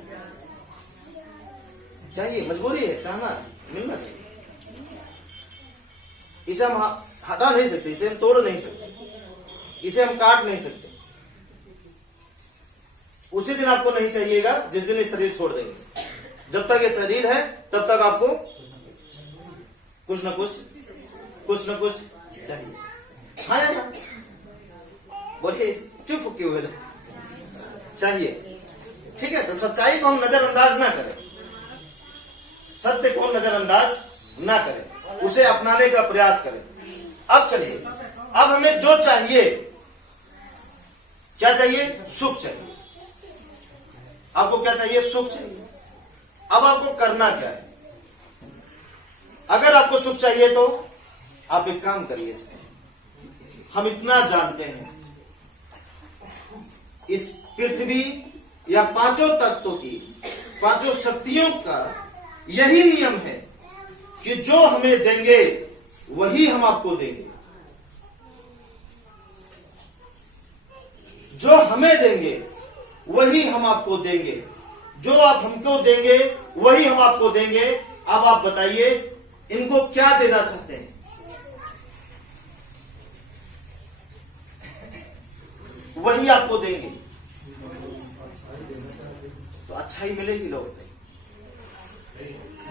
चाहिए, मजबूरी है, चाहना, मिलना चाहिए। इसे हम हटा नहीं सकते, इसे हम तोड़ नहीं सकते, इसे हम काट नहीं सकते। उसी दिन आपको नहीं चाहिएगा जिस दिन ये शरीर छोड़ देंगे। जब तक ये शरीर है तब तक आपको कुछ न कुछ चाहिए। हाँ या ना? बोलिए, चुप क्यों हो जाए? चाहिए, ठीक है। तो सच्चाई को हम नजरअंदाज ना करें, सत्य को हम नजरअंदाज ना करें, उसे अपनाने का प्रयास करें। अब चलिए, अब हमें जो चाहिए, क्या चाहिए? सुख चाहिए। आपको क्या चाहिए? सुख चाहिए। अब आपको करना क्या है? अगर आपको सुख चाहिए तो आप एक काम करिए। हम इतना जानते हैं, इस पृथ्वी या पांचों तत्वों की, पांचों शक्तियों का यही नियम है कि जो हमें देंगे वही हम आपको देंगे। जो हमें देंगे वही हम आपको देंगे, जो आप हमको देंगे वही हम आपको देंगे। अब आप बताइए, इनको क्या देना चाहते हैं? वही आपको देंगे तो अच्छा ही मिलेगी। लोग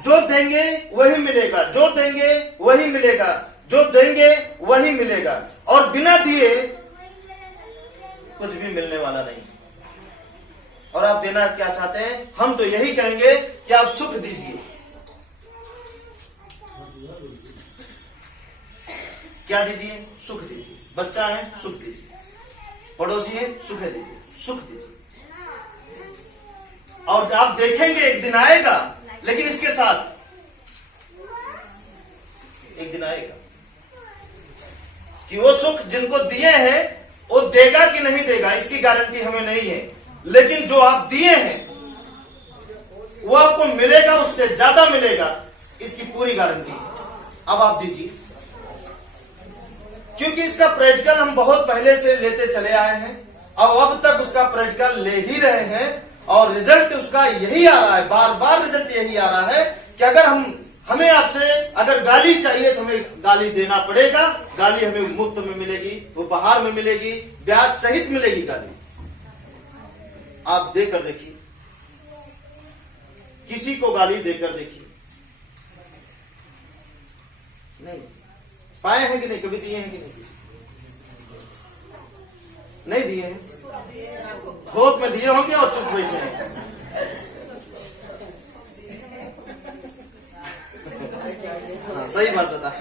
जो देंगे वही मिलेगा, जो देंगे वही मिलेगा, जो देंगे वही मिलेगा, और बिना दिए कुछ भी मिलने वाला नहीं। और आप देना क्या चाहते हैं? हम तो यही कहेंगे कि आप सुख दीजिए। क्या दीजिए? सुख दीजिए। बच्चा है, सुख दीजिए। पड़ोसी है, सुख दीजिए, सुख दीजिए। और आप देखेंगे एक दिन आएगा, लेकिन इसके साथ एक दिन आएगा कि वो सुख जिनको दिए हैं वो देगा कि नहीं देगा, इसकी गारंटी हमें नहीं है। लेकिन जो आप दिए हैं वो आपको मिलेगा, उससे ज्यादा मिलेगा, इसकी पूरी गारंटी है। अब आप दीजिए, क्योंकि इसका प्रैक्टिकल हम बहुत पहले से लेते चले आए हैं और अब तक उसका प्रैक्टिकल ले ही रहे हैं, और रिजल्ट उसका यही आ रहा है, बार बार रिजल्ट यही आ रहा है कि अगर हमें आपसे अगर गाली चाहिए तो हमें गाली देना पड़ेगा। गाली हमें मुफ्त में मिलेगी, उपहार में मिलेगी, ब्याज सहित मिलेगी गाली। आप देकर देखिए, किसी को गाली देकर देखिए, नहीं पाए हैं कि नहीं? कभी दिए हैं कि नहीं? नहीं दिए हैं, थोक में दिए होंगे और चुप बैठे हैं। हाँ, सही बात बता,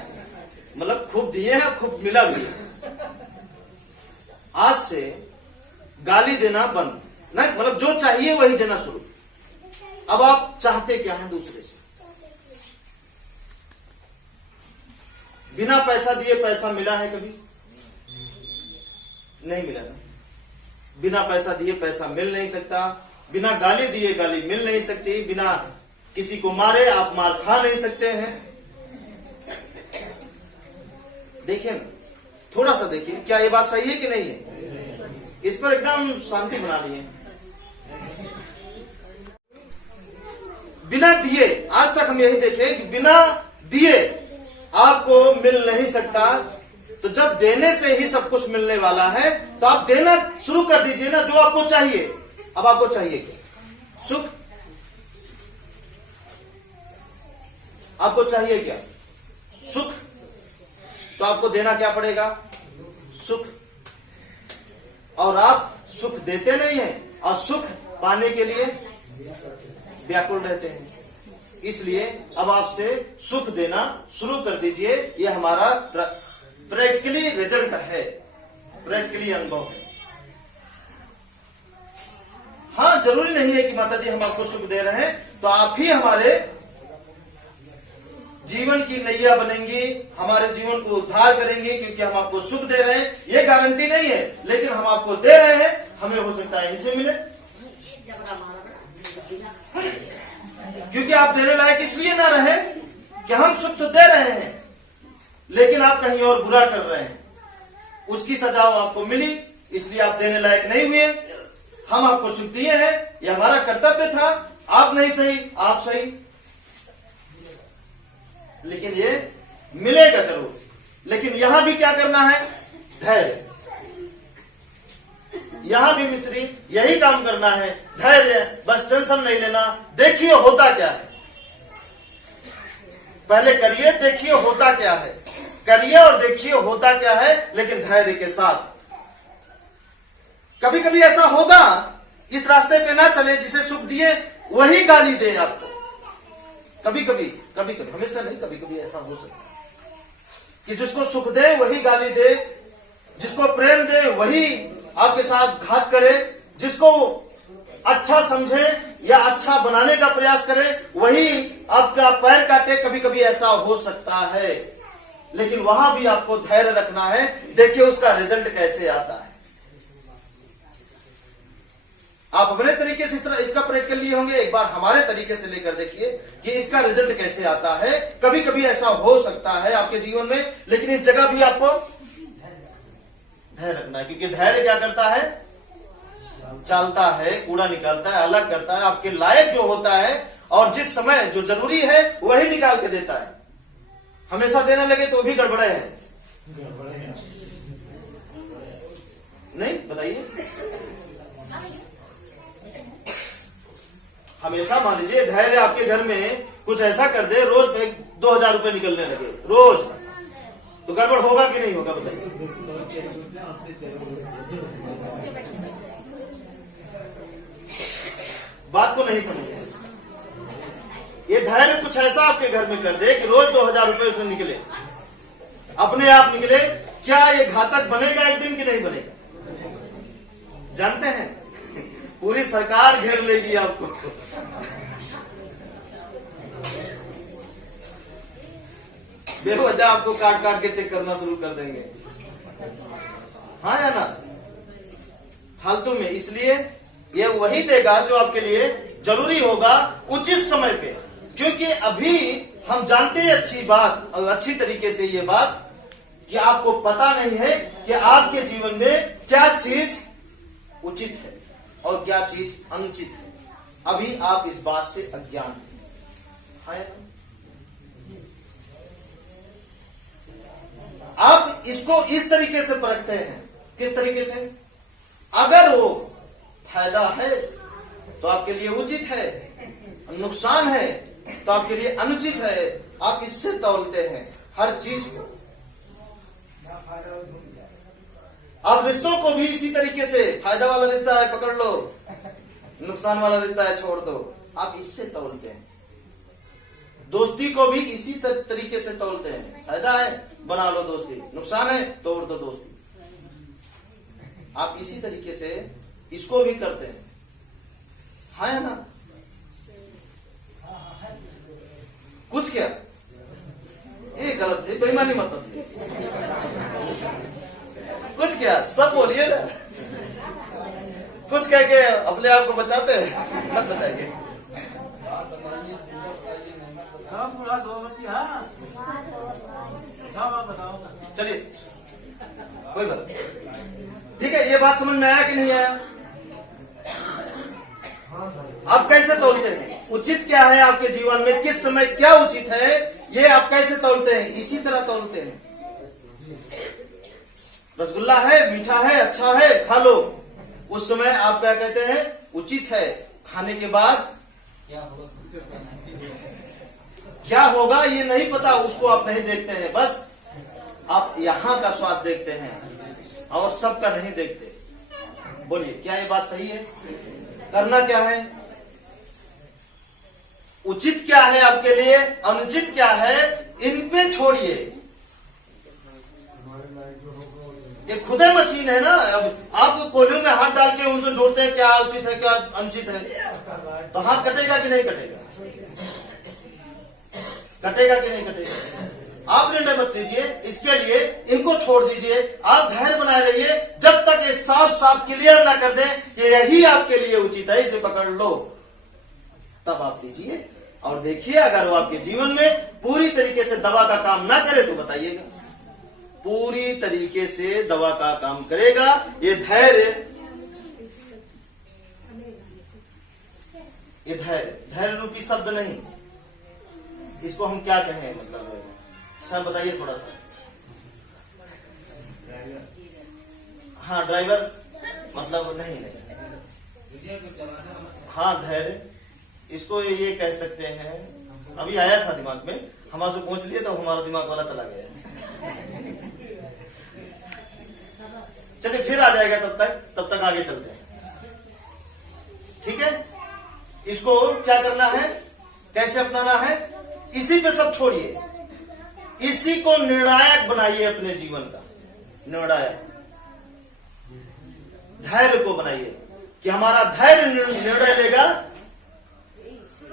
मतलब खूब दिए हैं, खूब मिला भी है। आज से गाली देना बंद, नहीं, मतलब जो चाहिए वही देना शुरू। अब आप चाहते क्या हैं दूसरे से? बिना पैसा दिए पैसा मिला है कभी? नहीं मिला ना। बिना पैसा दिए पैसा मिल नहीं सकता, बिना गाली दिए गाली मिल नहीं सकती, बिना किसी को मारे आप मार खा नहीं सकते हैं। देखिए ना, थोड़ा सा देखिए, क्या ये बात सही है कि नहीं है? इस पर एकदम शांति बना लिए। बिना दिए, आज तक हम यही देखे कि बिना दिए आपको मिल नहीं सकता। तो जब देने से ही सब कुछ मिलने वाला है तो आप देना शुरू कर दीजिए ना, जो आपको चाहिए। अब आपको चाहिए क्या? सुख। आपको चाहिए क्या? सुख। तो आपको देना क्या पड़ेगा? सुख। और आप सुख देते नहीं हैं, और सुख पाने के लिए व्याकुल रहते हैं। इसलिए अब आपसे सुख देना शुरू कर दीजिए। यह हमारा प्रैक्टिकली रिजल्ट है, प्रैक्टिकली अनुभव है। हाँ, जरूरी नहीं है कि माता जी हम आपको सुख दे रहे हैं तो आप ही हमारे जीवन की नैया बनेंगी, हमारे जीवन को उद्धार करेंगी, क्योंकि हम आपको सुख दे रहे हैं। ये गारंटी नहीं है, लेकिन हम आपको दे रहे हैं, हमें हो सकता है इनसे मिले, क्योंकि आप देने लायक इसलिए ना रहे कि हम सुख तो दे रहे हैं, लेकिन आप कहीं और बुरा कर रहे हैं, उसकी सजा आपको मिली, इसलिए आप देने लायक नहीं हुए। हम आपको सुख दिए हैं, यह हमारा कर्तव्य था, आप नहीं सही, आप सही, लेकिन ये मिलेगा जरूर। लेकिन यहां भी क्या करना है? धैर्य। यहां भी मिस्त्री यही काम करना है, धैर्य, बस टेंशन नहीं लेना। देखिए होता क्या है, पहले करिए, देखिए होता क्या है, करिए और देखिए होता क्या है, लेकिन धैर्य के साथ। कभी कभी ऐसा होगा, इस रास्ते पे ना चले, जिसे सुख दिए वही गाली दे आपको। कभी कभी, हमेशा नहीं, कभी कभी ऐसा हो सकता है कि जिसको सुख दे वही गाली दे, जिसको प्रेम दे वही आपके साथ घात करे, जिसको अच्छा समझे या अच्छा बनाने का प्रयास करे वही आपका पैर काटे। कभी कभी ऐसा हो सकता है, लेकिन वहां भी आपको धैर्य रखना है। देखिए उसका रिजल्ट कैसे आता है। आप अपने तरीके से इसका प्रयोग कर लिए होंगे, एक बार हमारे तरीके से लेकर देखिए कि इसका रिजल्ट कैसे आता है। कभी कभी ऐसा हो सकता है आपके जीवन में, लेकिन इस जगह भी आपको धैर्य रखना है, क्योंकि धैर्य क्या करता है? चलता है, कूड़ा निकालता है, अलग करता है, आपके लायक जो होता है और जिस समय जो जरूरी है वही निकाल के देता है। हमेशा देने लगे तो भी गड़बड़े हैं, नहीं? बताइए। हमेशा मान लीजिए धैर्य आपके घर में कुछ ऐसा कर दे, रोज 2000 रुपए निकलने लगे रोज, तो गड़बड़ होगा कि नहीं होगा? बताइए। बात को नहीं समझे। ये धैर्य कुछ ऐसा आपके घर में कर दे कि रोज 2000 रुपए उसमें निकले, अपने आप निकले। क्या ये घातक बनेगा एक दिन कि नहीं बनेगा? जानते हैं, पूरी सरकार घेर लेगी आपको। बेवजह आपको काट काट के चेक करना शुरू कर देंगे, हाँ या ना? फालतू में। इसलिए ये वही देगा जो आपके लिए जरूरी होगा उचित समय पे, क्योंकि अभी हम जानते हैं अच्छी बात और अच्छी तरीके से ये बात कि आपको पता नहीं है कि आपके जीवन में क्या चीज उचित है और क्या चीज अनुचित है। अभी आप इस बात से अज्ञान हैं। आप इसको इस तरीके से परखते हैं। किस तरीके से? अगर वो फायदा है तो आपके लिए उचित है, नुकसान है तो आपके लिए अनुचित है। आप इससे तौलते हैं हर चीज को। आप रिश्तों को भी इसी तरीके से, फायदा वाला रिश्ता है पकड़ लो, नुकसान वाला रिश्ता है छोड़ दो, आप इससे तौलते हैं। दोस्ती को भी इसी तरीके से तौलते हैं। फायदा है बना लो दोस्ती, नुकसान है तोड़ दो दोस्ती। आप इसी तरीके से इसको भी करते हैं, है ना? कुछ क्या ये गलत है, बेईमानी मत है। कुछ क्या, सब बोलिए ना। कुछ कह के अपने आप को बचाते हैं, मत बचाइए। चलिए कोई बात, ठीक है। ये बात समझ में आया कि नहीं आया? आप कैसे तौलते हैं? उचित क्या है आपके जीवन में, किस समय क्या उचित है, ये आप कैसे तौलते हैं? इसी तरह तौलते हैं। रसगुल्ला है, मीठा है, अच्छा है, खा लो। उस समय आप क्या कहते हैं? उचित है। खाने के बाद क्या होगा ये नहीं पता, उसको आप नहीं देखते हैं। बस आप यहां का स्वाद देखते हैं और सबका नहीं देखते। बोलिए, क्या ये बात सही है? करना क्या है? उचित क्या है आपके लिए, अनुचित क्या है, इन पे छोड़िए। ये खुदे मशीन है ना। अब आप कोलियों में हाथ डाल के उनसे जोड़ते हैं क्या उचित है क्या अनुचित है, तो हाथ कटेगा कि नहीं कटेगा? कटेगा कि नहीं कटेगा? आप निर्णय मत लीजिए, इसके लिए इनको छोड़ दीजिए। आप धैर्य बनाए रहिए जब तक ये साफ साफ क्लियर ना कर दें कि यही आपके लिए उचित है, इसे पकड़ लो, तब आप लीजिए और देखिए। अगर वो आपके जीवन में पूरी तरीके से दवा का काम ना करे तो बताइएगा। पूरी तरीके से दवा का काम करेगा ये धैर्य। ये धैर्य रूपी शब्द नहीं, इसको हम क्या कहें, मतलब सर बताइए थोड़ा सा। हाँ ड्राइवर मतलब नहीं। हाँ धैर्य, इसको ये कह सकते हैं। अभी आया था दिमाग में, हमारे से पूछ लिए तो हमारा दिमाग वाला चला गया। चलिए फिर आ जाएगा, तब तक आगे चलते हैं। ठीक है, इसको क्या करना है, कैसे अपनाना है, इसी पे सब छोड़िए। इसी को निर्णायक बनाइए अपने जीवन का। निर्णायक धैर्य को बनाइए कि हमारा धैर्य निर्णय लेगा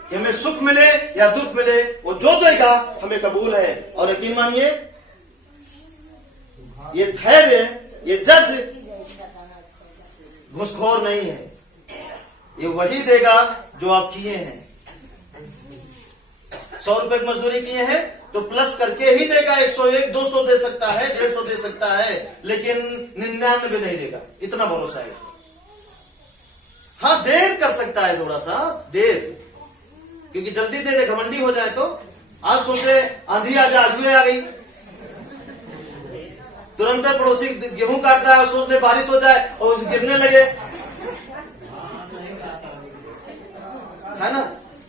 कि हमें सुख मिले या दुख मिले, वो जो देगा हमें कबूल है। और यकीन मानिए ये धैर्य, ये जज घूसखोर नहीं है, ये वही देगा जो आप किए हैं। 100 रुपए की मजदूरी किए हैं तो प्लस करके ही देगा। 101, 200 दे सकता है, 150 दे सकता है, लेकिन 99 नहीं देगा, इतना भरोसा है। हाँ देर कर सकता है, थोड़ा सा देर, क्योंकि जल्दी दे दे घमंडी हो जाए तो। आज सोचे आंधी आ जाए, आंधी आ गई, तुरंत पड़ोसी गेहूं काट रहा है, सोच ले बारिश हो जाए और गिरने लगे, है ना।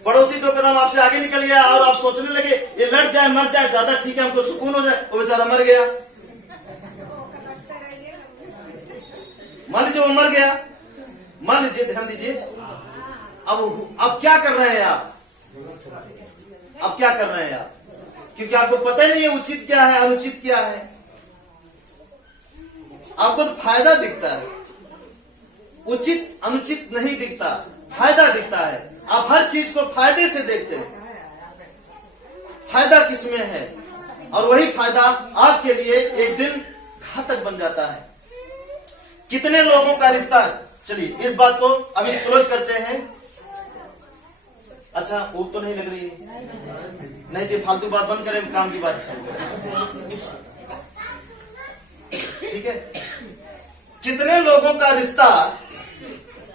पड़ोसी 2 कदम आपसे आगे निकल गया और आप सोचने लगे ये लड़ जाए मर जाए ज्यादा ठीक है, हमको सुकून हो जाए, वो बेचारा मर गया। मान लीजिए वो मर गया, मान लीजिए, ध्यान दीजिए। अब क्या कर रहे हैं आप? अब क्या कर रहे हैं आप? क्योंकि आपको पता ही नहीं है उचित क्या है, अनुचित क्या है। आपको तो फायदा दिखता है, उचित अनुचित नहीं दिखता, फायदा दिखता है। आप हर चीज को फायदे से देखते हैं, फायदा किसमें है, और वही फायदा आपके लिए एक दिन घातक बन जाता है। कितने लोगों का रिश्ता, चलिए इस बात को अभी क्लोज करते हैं। अच्छा ऊब तो नहीं लग रही है? नहीं तो फालतू बात बंद करें, काम की बात ठीक है। कितने लोगों का रिश्ता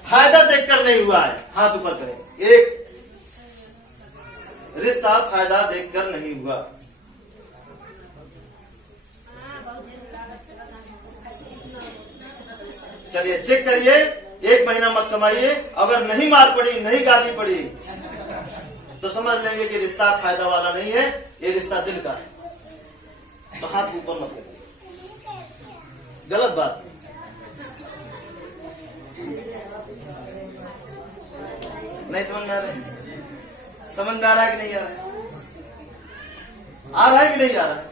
फायदा देखकर नहीं हुआ है? हाथ ऊपर करें। एक रिश्ता फायदा देखकर नहीं हुआ। चलिए चेक करिए, 1 महीना मत कमाइए, अगर नहीं मार पड़ी, नहीं गाली पड़ी तो समझ लेंगे कि रिश्ता फायदा वाला नहीं है, ये रिश्ता दिल का है। तो हाथ ऊपर मत करिए, गलत बात। नहीं समझ में आ रहा है? समझ में आ रहा है कि नहीं आ रहा है? आ रहा है कि नहीं आ रहा है?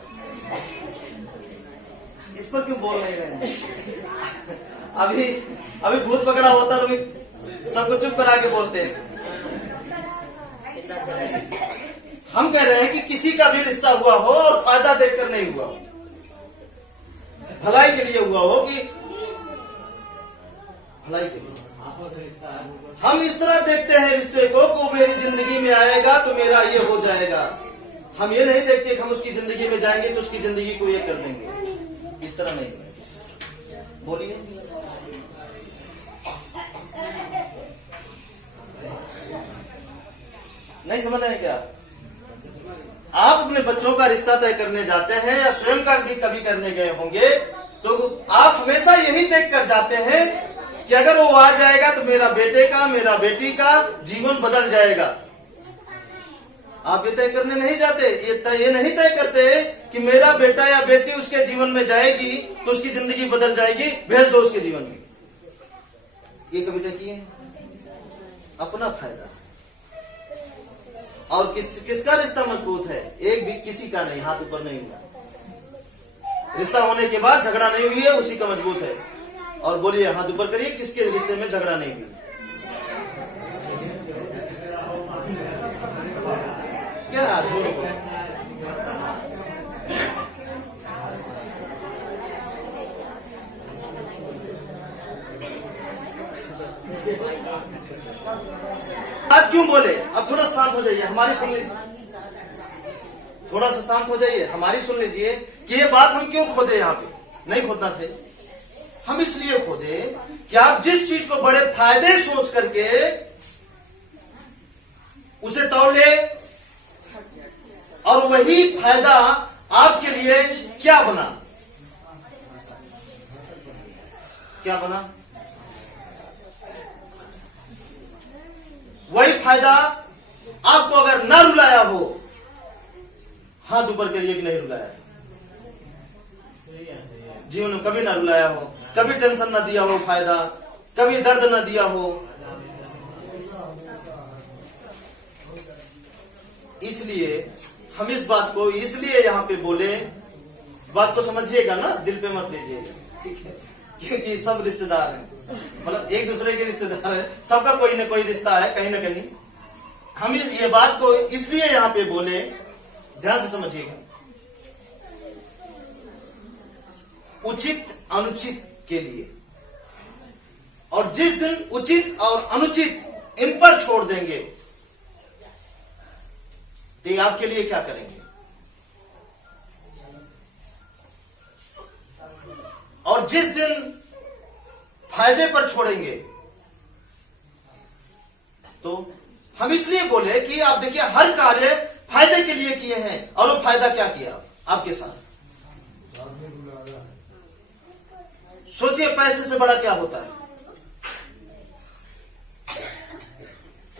इस पर क्यों बोल नहीं रहे हैं? अभी भूत पकड़ा होता तो सबको चुप करा के बोलते हैं। हम कह रहे हैं कि किसी का भी रिश्ता हुआ हो और फायदा देखकर नहीं हुआ हो, भलाई के लिए हुआ हो, कि भलाई के लिए हम इस तरह देखते हैं रिश्ते को मेरी जिंदगी में आएगा तो मेरा ये हो जाएगा। हम ये नहीं देखते कि हम उसकी जिंदगी में जाएंगे तो उसकी जिंदगी को ये कर देंगे, इस तरह नहीं। बोलिए। नहीं समझ रहे हैं क्या? आप अपने बच्चों का रिश्ता तय करने जाते हैं या स्वयं का भी कभी करने गए होंगे, तो आप हमेशा यही देख कर जाते हैं कि अगर वो आ जाएगा तो मेरा बेटे का, मेरा बेटी का जीवन बदल जाएगा। आप ये तय करने नहीं जाते, ये नहीं तय करते कि मेरा बेटा या बेटी उसके जीवन में जाएगी तो उसकी जिंदगी बदल जाएगी, भेज दो उसके जीवन में। ये कभी तय किए? अपना फायदा। और किसका रिश्ता मजबूत है? एक भी किसी का नहीं, हाथ ऊपर नहीं हुआ। रिश्ता होने के बाद झगड़ा नहीं हुई है, उसी का मजबूत है। और बोलिए, हाथ ऊपर करिए, किसके रिश्ते में झगड़ा नहीं हुई? क्या आप क्यों बोले? अब थोड़ा शांत हो जाइए, हमारी सुन लीजिए, थोड़ा सा शांत हो जाइए, हमारी सुन लीजिए कि ये बात हम क्यों खोदे। यहाँ पे नहीं खोदना थे, हम इसलिए खोदे कि आप जिस चीज को बड़े फायदे सोच करके उसे तौले और वही फायदा आपके लिए क्या बना, क्या बना? वही फायदा आपको अगर ना रुलाया हो, हाथ ऊपर करिए कि नहीं रुलाया, जीवन में कभी ना रुलाया हो, कभी टेंशन ना दिया हो, फायदा कभी दर्द ना दिया हो, इसलिए हम इस बात को इसलिए यहाँ पे बोले, बात को समझिएगा ना, दिल पे मत लीजिएगा, ठीक है? क्योंकि सब रिश्तेदार हैं, मतलब एक दूसरे के रिश्तेदार है, सबका कोई ना कोई रिश्ता है कहीं ना कहीं। हम ये बात को इसलिए यहाँ पे बोले, ध्यान से समझिएगा, उचित अनुचित के लिए। और जिस दिन उचित और अनुचित इन पर छोड़ देंगे तो ये आपके लिए क्या करेंगे? और जिस दिन फायदे पर छोड़ेंगे, तो हम इसलिए बोले कि आप देखिए हर कार्य फायदे के लिए किए हैं, और वो फायदा क्या किया आपके साथ? सोचिए, पैसे से बड़ा क्या होता है?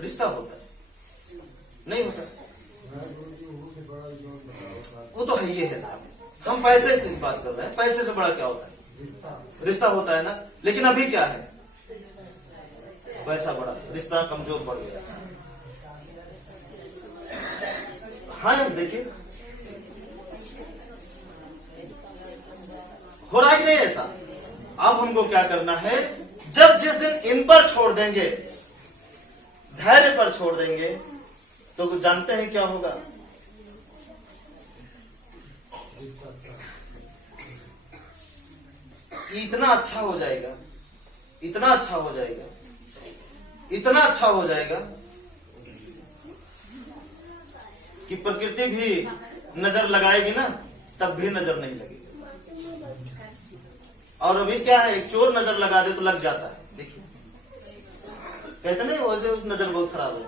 रिश्ता होता है, नहीं होता? वो तो है, ये है साहब, हम पैसे की बात कर रहे हैं, पैसे से बड़ा क्या होता है? रिश्ता होता है ना। लेकिन अभी क्या है? पैसा बड़ा, रिश्ता कमजोर पड़ गया। हाँ देखिए, हो रहा है कि नहीं ऐसा? अब हमको क्या करना है, जब जिस दिन इन पर छोड़ देंगे, धैर्य पर छोड़ देंगे, तो जानते हैं क्या होगा? इतना अच्छा हो जाएगा, इतना अच्छा हो जाएगा, इतना अच्छा हो जाएगा कि प्रकृति भी नजर लगाएगी ना, तब भी नजर नहीं लगेगी। और अभी क्या है, एक चोर नजर लगा दे तो लग जाता है। देखिए, कहते नहीं वैसे उस नजर बहुत खराब है।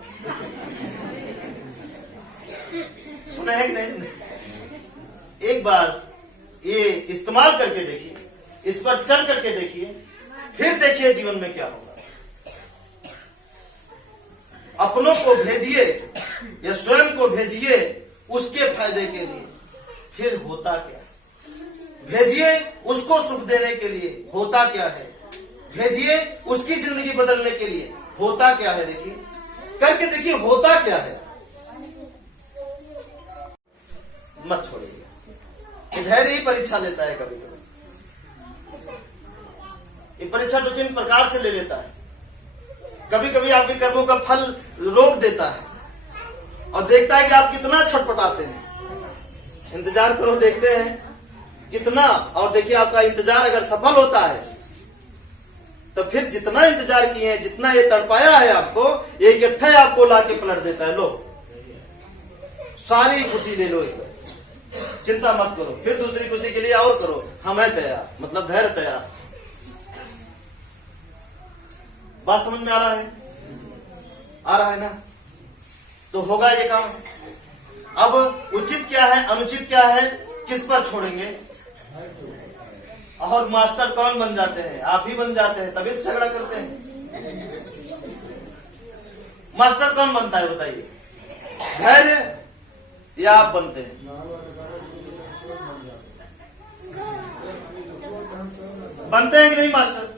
सुने हैं कि नहीं? एक बार ये इस्तेमाल करके देखिए, इस पर चल करके देखिए, फिर देखिए जीवन में क्या होगा। अपनों को भेजिए या स्वयं को भेजिए उसके फायदे के लिए, फिर होता क्या? भेजिए उसको सुख देने के लिए, होता क्या है? भेजिए उसकी जिंदगी बदलने के लिए, होता क्या है? देखिए, करके देखिए होता क्या है। मत छोड़िए, धैर्य ही परीक्षा लेता है। कभी कभी ये परीक्षा तो किन प्रकार से ले लेता है, कभी कभी आपके कर्मों का फल रोक देता है और देखता है कि आप कितना छटपटाते हैं। इंतजार करो, देखते हैं कितना। और देखिए, आपका इंतजार अगर सफल होता है तो फिर जितना इंतजार किए हैं, जितना ये तड़पाया है आपको, ये इकट्ठा आपको लाके पलट देता है। लो, सारी खुशी ले लो, चिंता मत करो, फिर दूसरी खुशी के लिए और करो, हम है तैयार, मतलब धैर्य तैयार। बात समझ में आ रहा है? आ रहा है ना? तो होगा ये काम। अब उचित क्या है, अनुचित क्या है, किस पर छोड़ेंगे? और मास्टर कौन बन जाते हैं? आप ही बन जाते हैं, तभी तो झगड़ा करते हैं। मास्टर कौन बनता है बताइए? धैर्य या आप बनते हैं? बनते हैं कि नहीं मास्टर?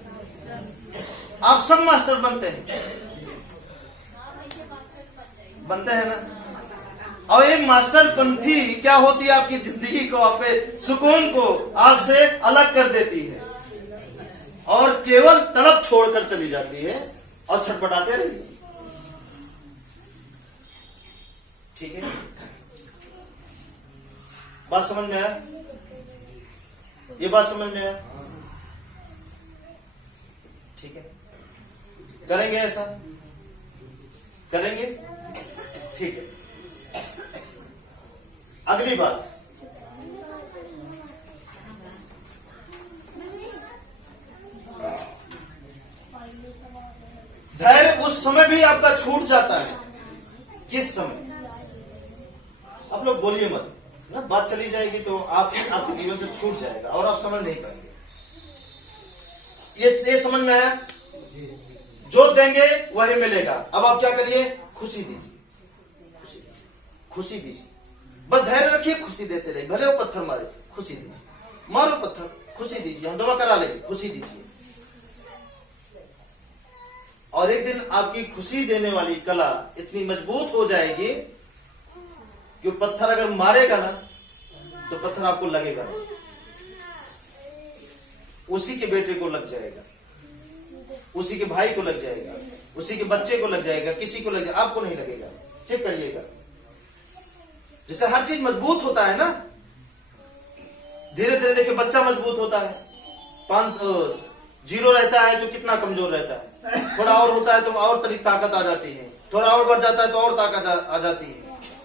आप सब मास्टर बनते हैं, बनते हैं ना? और एक मास्टरपंथी क्या होती है, आपकी जिंदगी को, आपके सुकून को आपसे अलग कर देती है और केवल तड़प छोड़कर चली जाती है और छटपटाते रहिए। ठीक है, बात समझ में आया? ये बात समझ में आया? ठीक है। करेंगे ऐसा? करेंगे? ठीक है। अगली बात, धैर्य उस समय भी आपका छूट जाता है। किस समय? आप लोग बोलिए मत ना, बात चली जाएगी तो आपके जीवन से छूट जाएगा और आप समझ नहीं पाएंगे। ये समझ में आया? जो देंगे वही मिलेगा। अब आप क्या करिए? खुशी दीजिए, खुशी दीजिए, बस धैर्य रखिए, खुशी देते रहिए। भले वो पत्थर मारे, खुशी दीजिए, मारो पत्थर, खुशी दीजिए, हम दवा करा लेंगे, खुशी दीजिए। और एक दिन आपकी खुशी देने वाली कला इतनी मजबूत हो जाएगी कि पत्थर अगर मारेगा ना तो पत्थर आपको लगेगा नहीं, उसी के बेटे को लग जाएगा, उसी के भाई को लग जाएगा, उसी के बच्चे को लग जाएगा, किसी को लग जाएगा, आपको नहीं लगेगा। चेक करिएगा। जैसे हर चीज मजबूत होता है ना, धीरे धीरे देखिए बच्चा मजबूत होता है। 0 रहता है तो कितना कमजोर रहता है, थोड़ा और होता है तो और तरीक ताकत आ जाती है, थोड़ा और बढ़ जाता है तो और ताकत आ जाती है,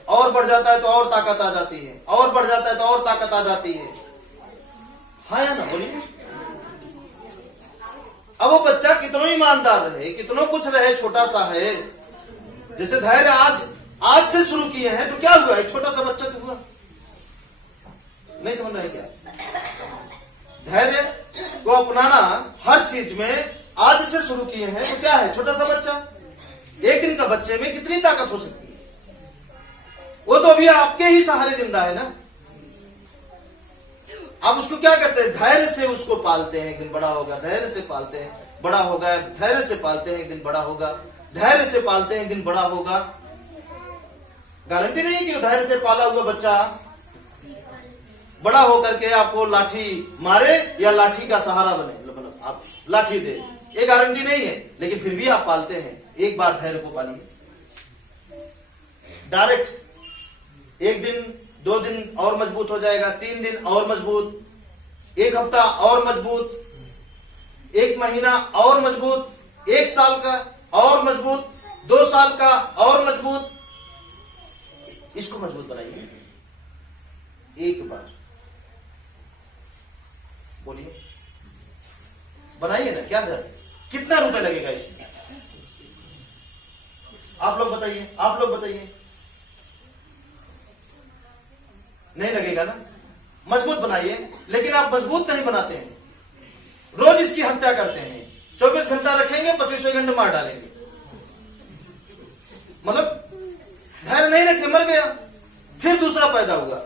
और बढ़ जाता है तो और ताकत आ जाती है, और बढ़ जाता है तो और ताकत आ जाती है। हाँ या ना? बोलिए। अब वो बच्चा कितना ईमानदार रहे, कितना कुछ रहे, छोटा सा है। जैसे धैर्य आज से शुरू किए हैं तो क्या हुआ? एक छोटा सा बच्चा तो हुआ। नहीं समझ रहे क्या? धैर्य को अपनाना हर चीज में आज से शुरू किए हैं तो क्या है? छोटा सा बच्चा। एक दिन का बच्चे में कितनी ताकत हो सकती है? वो तो अभी आपके ही सहारे जिंदा है ना। आप उसको क्या करते हैं? धैर्य से उसको पालते हैं, एक दिन बड़ा होगा। धैर्य से पालते हैं, बड़ा होगा। धैर्य से पालते हैं, एक दिन बड़ा होगा। धैर्य से पालते हैं, एक दिन बड़ा होगा। गारंटी नहीं कि धैर्य से पाला हुआ बच्चा बड़ा होकर के आपको लाठी मारे या लाठी का सहारा बने, मतलब आप लाठी दे, ये गारंटी नहीं है। लेकिन फिर भी आप पालते हैं। एक बार धैर्य को पालिए, डायरेक्ट 1 दिन 2 दिन और मजबूत हो जाएगा, 3 दिन और मजबूत, 1 हफ्ता और मजबूत, 1 महीना और मजबूत, 1 साल का और मजबूत, 2 साल का और मजबूत। इसको मजबूत बनाइए एक बार। बोलिए, बनाइए ना। क्या दर, कितना रुपए लगेगा इसमें? आप लोग बताइए, आप लोग बताइए। नहीं लगेगा ना? मजबूत बनाइए। लेकिन आप मजबूत नहीं बनाते हैं, रोज इसकी हत्या करते हैं। 24 घंटा रखेंगे, 25 घंटे मार डालेंगे। मतलब धैर्य नहीं रखे, मर गया, फिर दूसरा पैदा हुआ,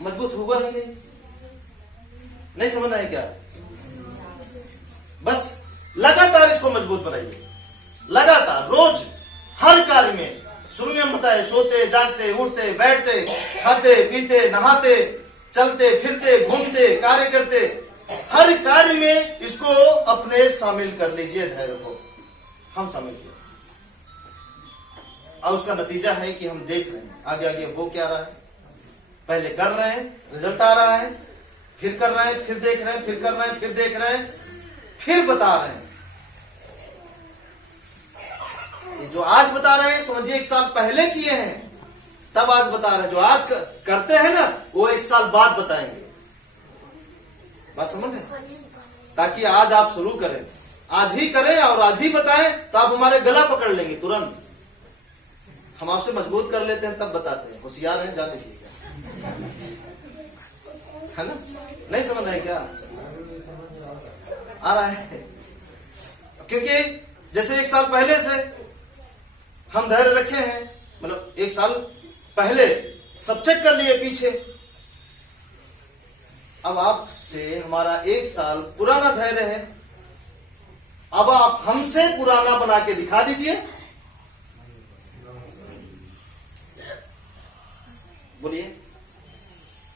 मजबूत हुआ ही नहीं। नहीं समझना है क्या? बस लगातार इसको मजबूत बनाइए, लगातार रोज हर कार्य में। शुरू में हम बताए, सोते जागते उठते बैठते खाते पीते नहाते चलते फिरते घूमते कार्य करते, हर कार्य में इसको अपने शामिल कर लीजिए। धैर्य को हम शामिल किए और उसका नतीजा है कि हम देख रहे हैं आगे आगे वो क्या रहा है। पहले कर रहे हैं, रिजल्ट आ रहा है, फिर कर रहे हैं, फिर देख रहे हैं, फिर कर रहे हैं, फिर देख रहे हैं, फिर बता रहे हैं। ये जो आज बता रहे हैं समझिए 1 साल पहले किए हैं, तब आज बता रहे हैं। जो आज करते हैं ना वो 1 साल बाद बताएंगे। बात समझ रहे? ताकि आज आप शुरू करें, आज ही करें और आज ही बताएं, तो आप हमारे गला पकड़ लेंगे तुरंत। हम आपसे मजबूत कर लेते हैं तब बताते हैं। होशियार हैं, जान लीजिए है ना? नहीं समझ है क्या? आ रहा है? क्योंकि जैसे 1 साल पहले से हम धैर्य रखे हैं, मतलब 1 साल पहले सब चेक कर लिए पीछे। अब आपसे हमारा 1 साल पुराना धैर्य है। अब आप हमसे पुराना बना के दिखा दीजिए। बोलिए,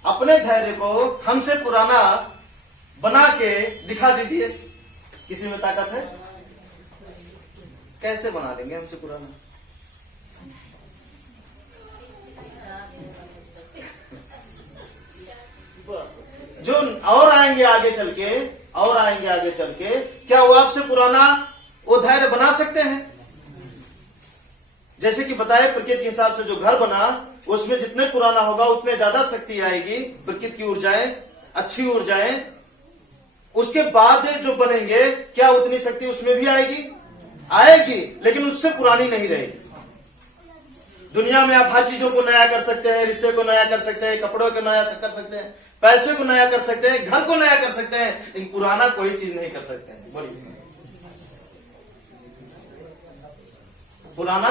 अपने धैर्य को हमसे पुराना बना के दिखा दीजिए। किसी में ताकत है? कैसे बना लेंगे हमसे पुराना? जो और आएंगे आगे चल के, और आएंगे आगे चल के, क्या वो आपसे पुराना वो धैर्य बना सकते हैं। जैसे कि बताए प्रकृति के हिसाब से जो घर बना उसमें जितने पुराना होगा उतने ज्यादा शक्ति आएगी, प्रकृति की ऊर्जाएं, अच्छी ऊर्जाएं। उसके बाद जो बनेंगे क्या उतनी शक्ति उसमें भी आएगी, लेकिन उससे पुरानी नहीं रहेगी। दुनिया में आप हर चीजों को नया कर सकते हैं, रिश्ते को नया कर सकते हैं, कपड़ों को नया कर सकते हैं, पैसे को नया कर सकते हैं, घर को नया कर सकते हैं, लेकिन पुराना कोई चीज नहीं कर सकते हैं। बोलिए, पुराना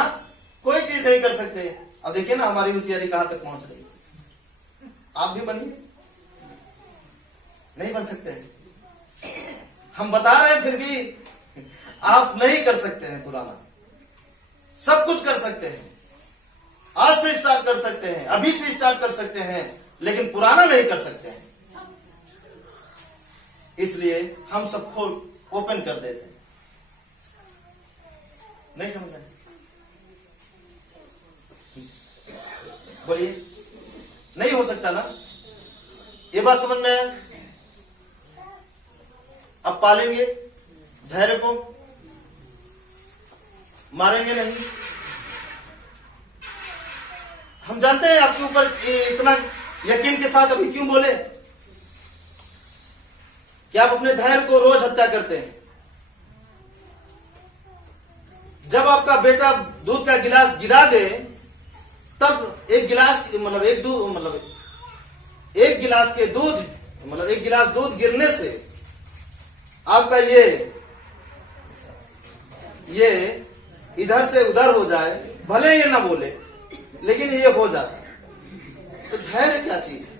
कोई चीज नहीं कर सकते। अब देखिए ना हमारी होशियारी कहां तक पहुंच रही। आप भी बनिए, नहीं बन सकते हैं। हम बता रहे हैं फिर भी आप नहीं कर सकते हैं पुराना। सब कुछ कर सकते हैं, आज से स्टार्ट कर सकते हैं, अभी से स्टार्ट कर सकते हैं, लेकिन पुराना नहीं कर सकते हैं। इसलिए हम सबको ओपन कर देते हैं। नहीं समझ रहे? बोलिए, नहीं हो सकता ना? ये बात समझ में है? अब पालेंगे धैर्य को, मारेंगे नहीं। हम जानते हैं आपके ऊपर इतना यकीन के साथ अभी क्यों बोले कि आप अपने धैर्य को रोज हत्या करते हैं। जब आपका बेटा दूध का गिलास गिरा दे तब एक गिलास एक गिलास के दूध एक गिलास दूध गिरने से आपका ये इधर से उधर हो जाए, भले ये ना बोले लेकिन ये हो जाता है। तो धैर्य क्या चीज है?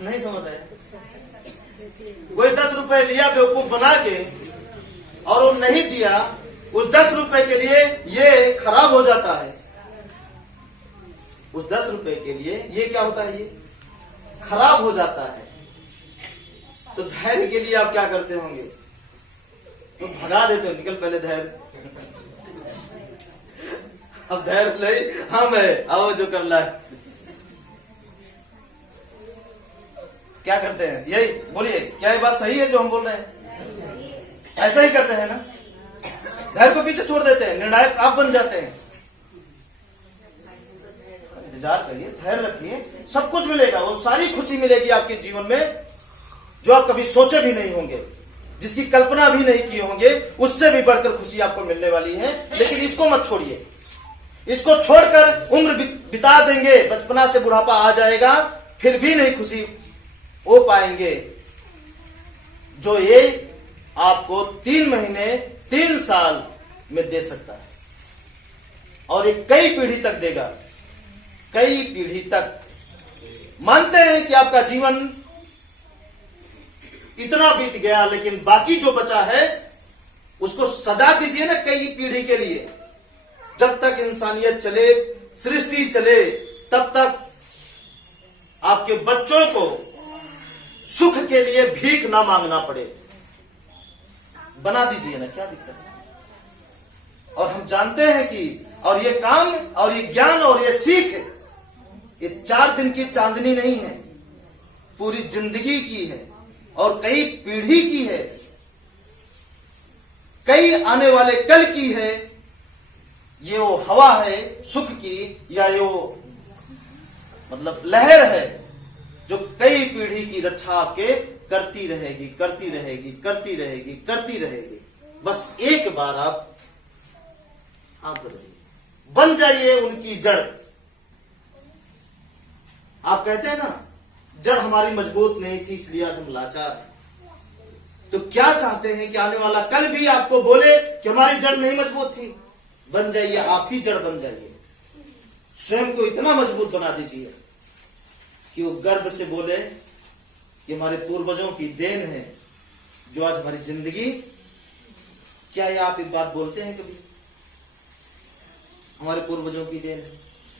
नहीं समझ रहे? कोई 10 रुपए लिया बेवकूफ बना के और वो नहीं दिया, उस 10 रुपए के लिए ये खराब हो जाता है। उस 10 रुपए के लिए ये क्या होता है? ये खराब हो जाता है। तो धैर्य के लिए आप क्या करते होंगे? तो भगा देते हो, निकल पहले धैर्य। अब धैर्य नहीं, हम है, आओ जो करना है। क्या करते हैं? यही बोलिए, क्या ये बात सही है जो हम बोल रहे हैं? ऐसा ही करते हैं ना? धैर्य को पीछे छोड़ देते हैं, निर्णायक आप बन जाते हैं। इंतजार करिए, धैर्य रखिए, सब कुछ मिलेगा। वो सारी खुशी मिलेगी आपके जीवन में जो आप कभी सोचे भी नहीं होंगे, जिसकी कल्पना भी नहीं किए होंगे, उससे भी बढ़कर खुशी आपको मिलने वाली है। लेकिन इसको मत छोड़िए। इसको छोड़कर उम्र बिता देंगे, बचपना से बुढ़ापा आ जाएगा, फिर भी नहीं खुशी हो पाएंगे। जो ये आपको 3 महीने 3 साल में दे सकता है, और ये कई पीढ़ी तक देगा, कई पीढ़ी तक। मानते हैं कि आपका जीवन इतना बीत गया, लेकिन बाकी जो बचा है उसको सजा दीजिए ना कई पीढ़ी के लिए। जब तक इंसानियत चले, सृष्टि चले, तब तक आपके बच्चों को सुख के लिए भीख ना मांगना पड़े। बना दीजिए ना, क्या दिक्कत है? और हम जानते हैं कि और ये काम और ये ज्ञान और ये सीख, ये 4 दिन की चांदनी नहीं है, पूरी जिंदगी की है और कई पीढ़ी की है, कई आने वाले कल की है। ये वो हवा है सुख की, या ये वो लहर है जो कई पीढ़ी की रक्षा आपके करती रहेगी, करती रहेगी, करती रहेगी, करती रहेगी। बस एक बार आप बन जाइए उनकी जड़। आप कहते हैं ना, जड़ हमारी मजबूत नहीं थी इसलिए आज हम लाचार हैं। तो क्या चाहते हैं कि आने वाला कल भी आपको बोले कि हमारी जड़ नहीं मजबूत थी? बन जाइए, आप ही जड़ बन जाइए। स्वयं को इतना मजबूत बना दीजिए कि वो गर्व से बोले कि हमारे पूर्वजों की देन है जो आज हमारी जिंदगी। क्या ये आप एक बात बोलते हैं कभी? हमारे पूर्वजों की देन है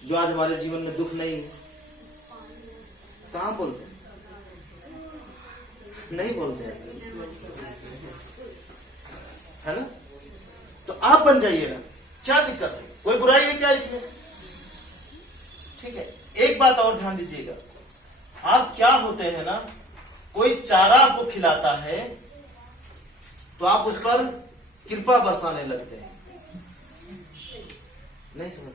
जो आज हमारे जीवन में दुख नहीं है। कहां बोलते हैं? नहीं बोलते हैं, है ना? तो आप बन जाइए ना, क्या दिक्कत है? कोई बुराई है क्या इसमें? ठीक है। एक बात और ध्यान दीजिएगा, आप क्या होते हैं ना, कोई चारा आपको खिलाता है तो आप उस पर कृपा बरसाने लगते हैं। नहीं समझ?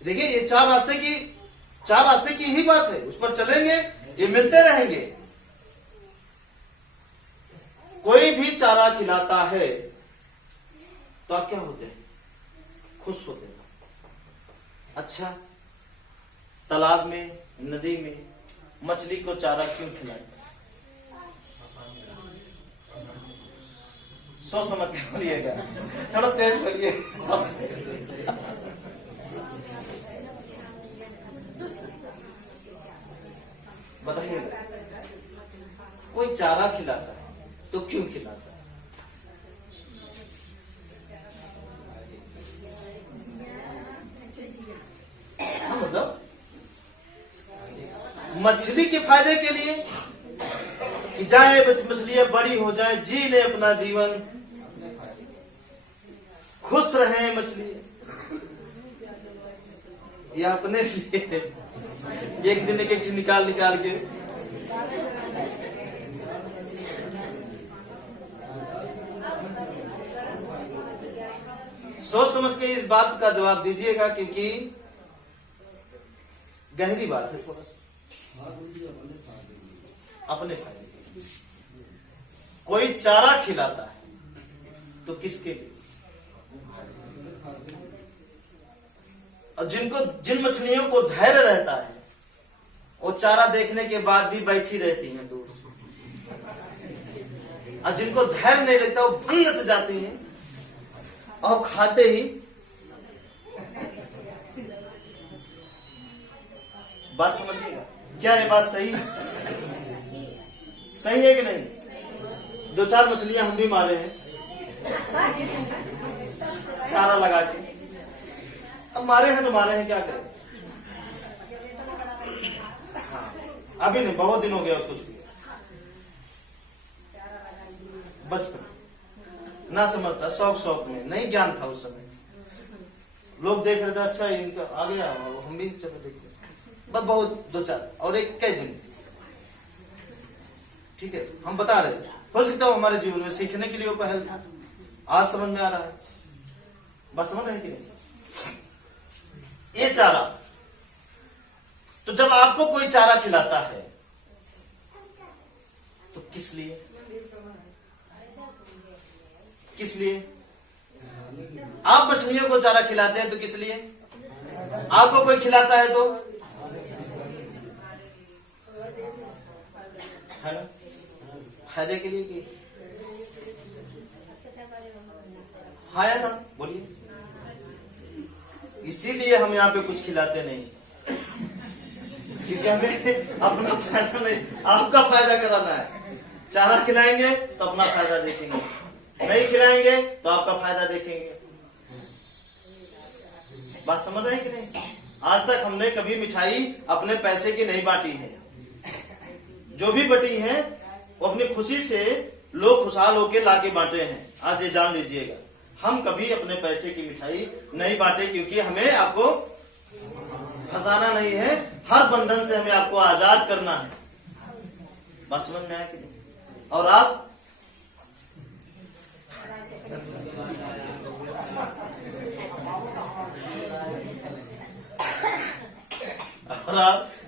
देखिए ये चार रास्ते की ही बात है, उस पर चलेंगे, ये मिलते रहेंगे। कोई भी चारा खिलाता है तो आप क्या होते हैं? खुश होते हैं। अच्छा, तालाब में, नदी में मछली को चारा क्यों खिलाए? सोच समझ के बोलिएगा, थोड़ा तेज बोलिए। बताइएगा, कोई चारा खिलाता है तो क्यों खिलाता है? हाँ, मतलब मछली के फायदे के लिए कि जाए मछलियां बड़ी हो जाए, जी ले अपना जीवन, खुश रहे मछली, या अपने लिए एक दिन एक एक निकाल के सोच समझ के इस बात का जवाब दीजिएगा, क्योंकि गहरी बात है थोड़ा सा। अपने फायदे के लिए कोई चारा खिलाता है तो किसके लिए? और जिन मछलियों को धैर्य रहता है वो चारा देखने के बाद भी बैठी रहती हैं दूर, और जिनको धैर्य नहीं लगता वो भंग से जाती हैं और खाते ही। बात समझिएगा, क्या ये बात सही है कि नहीं? 2-4 मछलियां हम भी मारे हैं चारा लगा के। अब मारे हैं तो मारे हैं, क्या करें? हाँ, अभी नहीं, बहुत दिन हो गया उसको छुए। बचपन ना समझता, शौक में नहीं ज्ञान था उस समय। लोग देख रहे थे, अच्छा इनका आ गया, हम भी चलो देखते। बस बहुत 2-4 और एक कई दिन, ठीक है, हम बता रहे थे। हो सकता है हमारे जीवन में सीखने के लिए वो पहल था, आज समझ में आ रहा है। बात समझ रहे कि नहीं? ये चारा, तो जब आपको कोई चारा खिलाता है तो किस लिए? किस लिए? आप मछलियों को चारा खिलाते हैं तो किस लिए? आपको कोई खिलाता है तो है ना, फायदे के लिए की। हाँ या ना, बोलिए। इसीलिए हम यहाँ पे कुछ खिलाते नहीं, क्योंकि हमें अपना फायदा नहीं, आपका फायदा कराना है। चारा खिलाएंगे तो अपना फायदा देखेंगे, नहीं खिलाएंगे तो आपका फायदा देखेंगे। बात समझ रहे हैं कि नहीं? आज तक हमने कभी मिठाई अपने पैसे की नहीं बांटी है। जो भी बटी है वो अपनी खुशी से लोग खुशहाल होके लाके बांटे हैं। आज ये जान लीजिएगा, हम कभी अपने पैसे की मिठाई नहीं बांटे, क्योंकि हमें आपको फंसाना नहीं है, हर बंधन से हमें आपको आजाद करना है। बात समझ में आया कि नहीं? और आप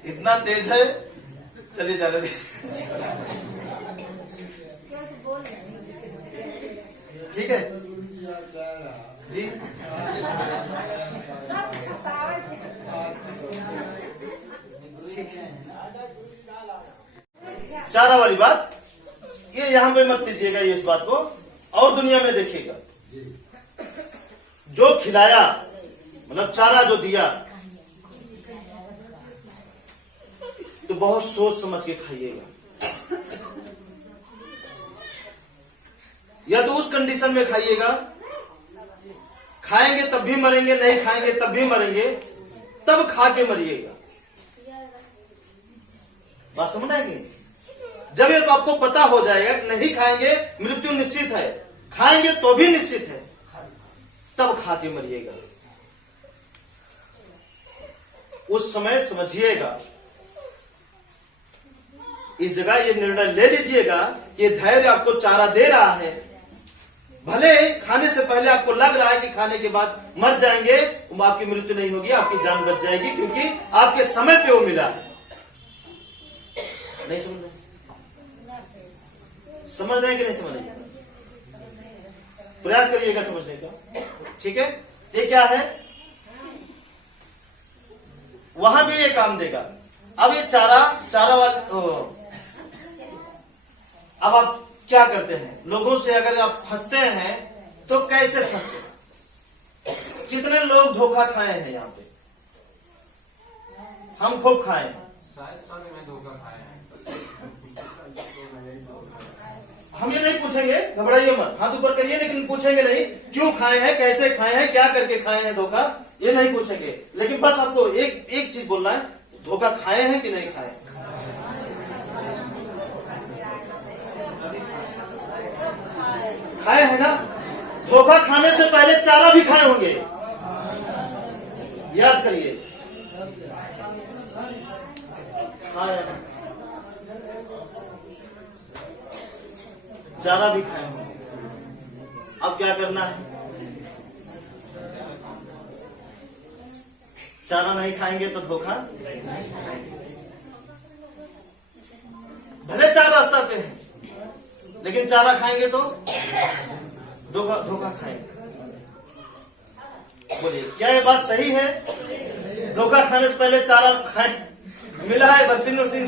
इतना तेज है, चलिए जाने दीजिए। ठीक है जी। ठीक है, चारा वाली बात ये यहां पे मत लीजिएगा, ये इस बात को और दुनिया में देखिएगा। जो खिलाया मतलब चारा जो दिया तो बहुत सोच समझ के खाइएगा। या तो उस कंडीशन में खाइएगा, खाएंगे तब भी मरेंगे, नहीं खाएंगे तब भी मरेंगे, तब खा के मरिएगा। बात समझ आएगी? जब ये आपको पता हो जाएगा कि नहीं खाएंगे मृत्यु निश्चित है, खाएंगे तो भी निश्चित है, तब खा के मरिएगा। उस समय समझिएगा इस जगह ये निर्णय ले लीजिएगा कि धैर्य आपको चारा दे रहा है। भले खाने से पहले आपको लग रहा है कि खाने के बाद मर जाएंगे, आपकी मृत्यु नहीं होगी, आपकी जान बच जाएगी, क्योंकि आपके समय पे वो मिला है। नहीं समझ रहे? समझ रहे हैं कि नहीं समझ रहे? प्रयास करिएगा समझने का, ठीक है। ये क्या है, वहां भी ये काम देगा। अब ये चारा वाला, अब आप क्या करते हैं, लोगों से अगर आप फंसते हैं तो कैसे फंसते? कितने लोग धोखा खाए हैं यहाँ पे? हम खूब खाए हैं, शायद सब में धोखा खाए हैं। हम ये नहीं पूछेंगे, घबराइए मत, हाथ ऊपर करिए, लेकिन पूछेंगे नहीं क्यों खाए हैं, कैसे खाए हैं, क्या करके खाए हैं धोखा, ये नहीं पूछेंगे। लेकिन बस आपको एक चीज बोलना है, धोखा खाए हैं कि नहीं खाए? खाए हैं ना। धोखा खाने से पहले चारा भी खाए होंगे, याद करिए। खाए हैं, चारा भी खाए होंगे। अब क्या करना है, चारा नहीं खाएंगे तो धोखा, भले चार रास्ता पे है लेकिन चारा खाएंगे तो धोखा खाएंगे। बोलिए, क्या ये बात सही है? धोखा खाने से पहले चारा खाए, मिला है बरसिन उरसिन,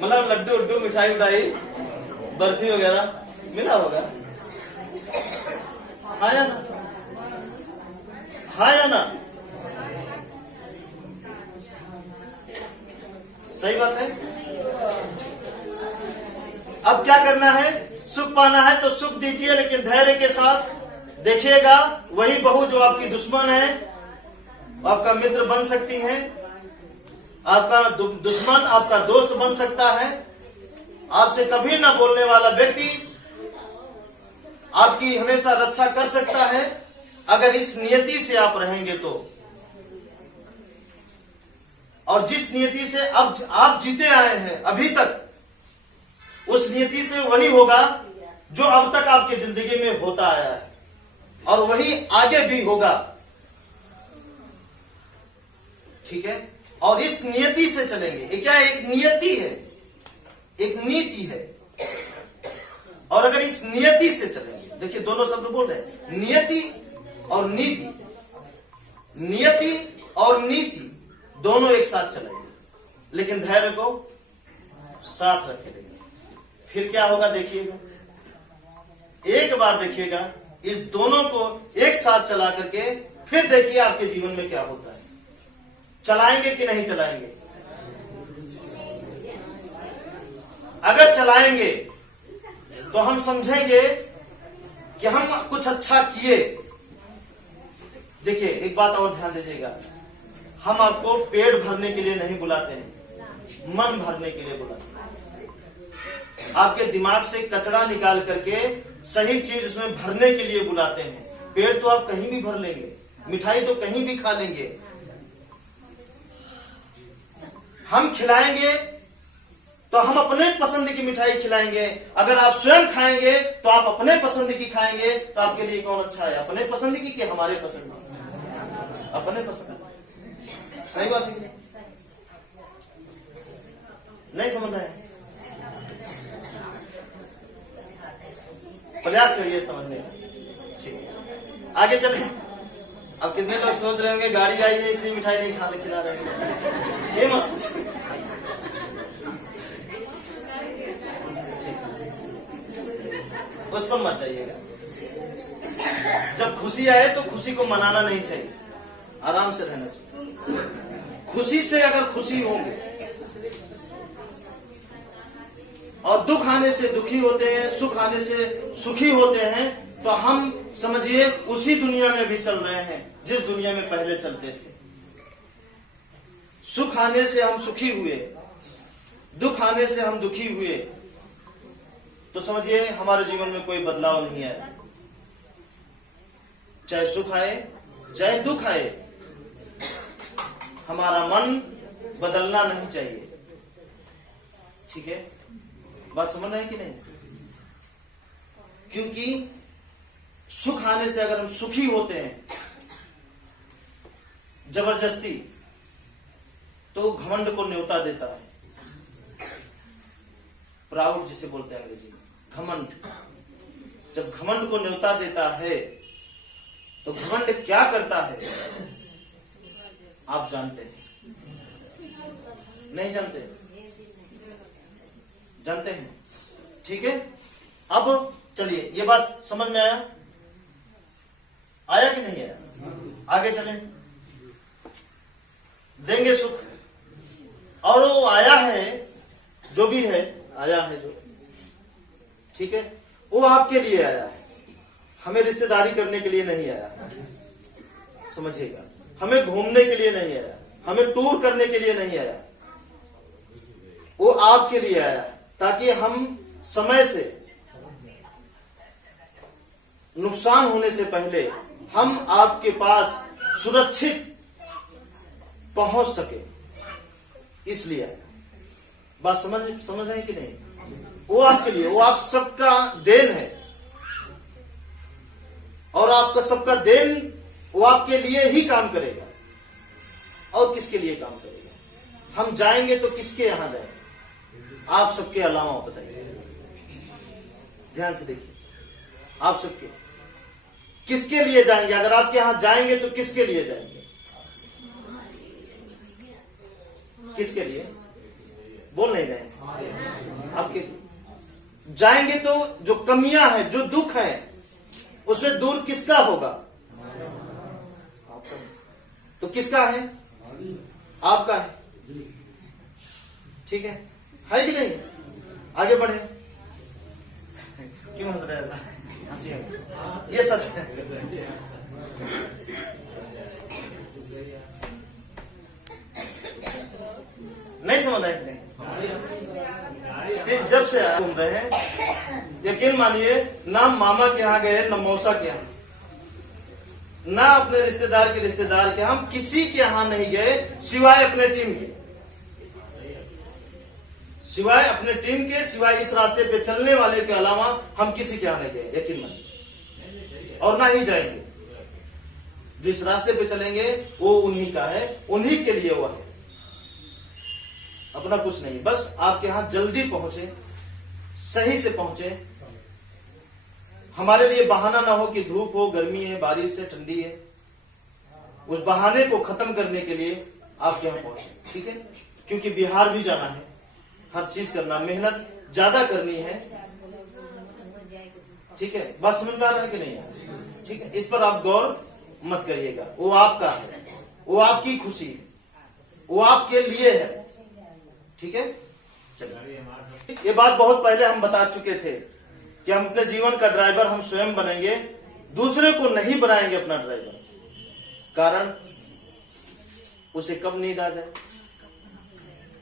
मतलब लड्डू उड्डू, मिठाई उठाई, बर्फी वगैरह मिला होगा, हाँ या ना? हाँ या ना? सही बात है। अब क्या करना है, सुख पाना है तो सुख दीजिए, लेकिन धैर्य के साथ। देखिएगा, वही बहू जो आपकी दुश्मन है, आपका मित्र बन सकती है, आपका दुश्मन आपका दोस्त बन सकता है। आपसे कभी ना बोलने वाला व्यक्ति आपकी हमेशा रक्षा कर सकता है, अगर इस नियति से आप रहेंगे तो। और जिस नियति से अब आप जीते आए हैं अभी तक, उस नियति से वही होगा जो अब तक आपकी जिंदगी में होता आया है, और वही आगे भी होगा, ठीक है। और इस नियति से चलेंगे। ये क्या है, एक नियति है, एक नीति है। और अगर इस नियति से चलेंगे, देखिए दोनों शब्द बोल रहे हैं, नियति और नीति। नियति और नीति दोनों एक साथ चलेंगे, लेकिन धैर्य को साथ रखेंगे। फिर क्या होगा देखिएगा, एक बार देखिएगा, इस दोनों को एक साथ चला करके फिर देखिए आपके जीवन में क्या होता है। चलाएंगे कि नहीं चलाएंगे? अगर चलाएंगे तो हम समझेंगे कि हम कुछ अच्छा किए। देखिए एक बात और ध्यान दीजिएगा, हम आपको पेट भरने के लिए नहीं बुलाते हैं, मन भरने के लिए बुलाते हैं। आपके दिमाग से कचरा निकाल करके सही चीज उसमें भरने के लिए बुलाते हैं। पेट तो आप कहीं भी भर लेंगे, मिठाई तो कहीं भी खा लेंगे। हम खिलाएंगे तो हम अपने पसंद की मिठाई खिलाएंगे। अगर आप स्वयं खाएंगे तो आप अपने पसंद की खाएंगे, तो आपके लिए कौन अच्छा है, अपने पसंद की कि हमारे पसंद की? अपने पसंद। सही बात है, नहीं समझ रहे हैं? प्रयास करिए समझने का, ठीक है। आगे चले। अब कितने लोग सोच रहे होंगे गाड़ी आई है इसलिए मिठाई नहीं खिला रहे हैं, ये मत सोचिए। उस पर मत जाइएगा। जब खुशी आए तो खुशी को मनाना नहीं चाहिए, आराम से रहना चाहिए। खुशी से अगर खुशी होंगे और दुख आने से दुखी होते हैं, सुख आने से सुखी होते हैं, तो हम समझिए उसी दुनिया में भी चल रहे हैं जिस दुनिया में पहले चलते थे। सुख आने से हम सुखी हुए, दुख आने से हम दुखी हुए, तो समझिए हमारे जीवन में कोई बदलाव नहीं आया। चाहे सुख आए चाहे दुख आए, हमारा मन बदलना नहीं चाहिए। ठीक है, बात समझ रहे हैं कि नहीं? क्योंकि सुख आने से अगर हम सुखी होते हैं जबरदस्ती, तो घमंड को न्योता देता है। प्राउड जिसे बोलते हैं अंग्रेजी में, घमंड। जब घमंड को न्योता देता है तो घमंड क्या करता है आप जानते हैं? नहीं जानते? जानते हैं। ठीक है, अब चलिए, ये बात समझ में आया? आया कि नहीं आया? आगे चलें। देंगे सुख, और वो आया है, जो भी है आया है जो, ठीक है, वो आपके लिए आया है, हमें रिश्तेदारी करने के लिए नहीं आया। समझिएगा, हमें घूमने के लिए नहीं आया, हमें टूर करने के लिए नहीं आया, वो आपके लिए आया है, ताकि हम समय से, नुकसान होने से पहले हम आपके पास सुरक्षित पहुंच सके, इसलिए आया। बात समझ रहे हैं कि नहीं? वो आपके लिए, वो आप सबका देन है, और आपका सबका देन वो आपके लिए ही काम करेगा। और किसके लिए काम करेगा? हम जाएंगे तो किसके यहां जाएंगे? आप सबके अलावा, बताइए, ध्यान से देखिए, आप सबके किसके लिए जाएंगे? अगर आपके यहां जाएंगे तो किसके लिए जाएंगे? किसके लिए? बोल नहीं रहे? आपके जाएंगे तो जो कमियां हैं, जो दुख है, उसे दूर किसका होगा? आपका। तो किसका है? आपका है। ठीक है कि नहीं? आगे बढ़े। क्यों हंस रहे ऐसा? हंसी है, ये सच है। नहीं समझ रहे? नहीं। जब से घूम रहे हैं, यकीन मानिए, ना मामा के यहाँ गए, ना मौसा के यहाँ, ना अपने रिश्तेदार के, हम किसी के यहाँ नहीं गए सिवाय अपने टीम के, सिवाय इस रास्ते पे चलने वाले के अलावा हम किसी के यहाँ नहीं गए, यकीन मानिए, और ना ही जाएंगे। जो इस रास्ते पे चलेंगे वो उन्हीं का है, उन्हीं के लिए हुआ है, अपना कुछ नहीं। बस आपके यहां जल्दी पहुंचे, सही से पहुंचे, हमारे लिए बहाना ना हो कि धूप हो, गर्मी है, बारिश है, ठंडी है, उस बहाने को खत्म करने के लिए आपके यहां पहुंचे। ठीक है, क्योंकि बिहार भी जाना है, हर चीज करना, मेहनत ज्यादा करनी है। ठीक है, बात समझ में आ रहा है कि नहीं? ठीक है, इस पर आप गौर मत करिएगा, वो आपका है, वो आपकी खुशी, वो आपके लिए है। ठीक है, चलिए, ये बात बहुत पहले हम बता चुके थे कि हम अपने जीवन का ड्राइवर हम स्वयं बनेंगे, दूसरे को नहीं बनाएंगे अपना ड्राइवर। कारण उसे कब नींद आ जाए,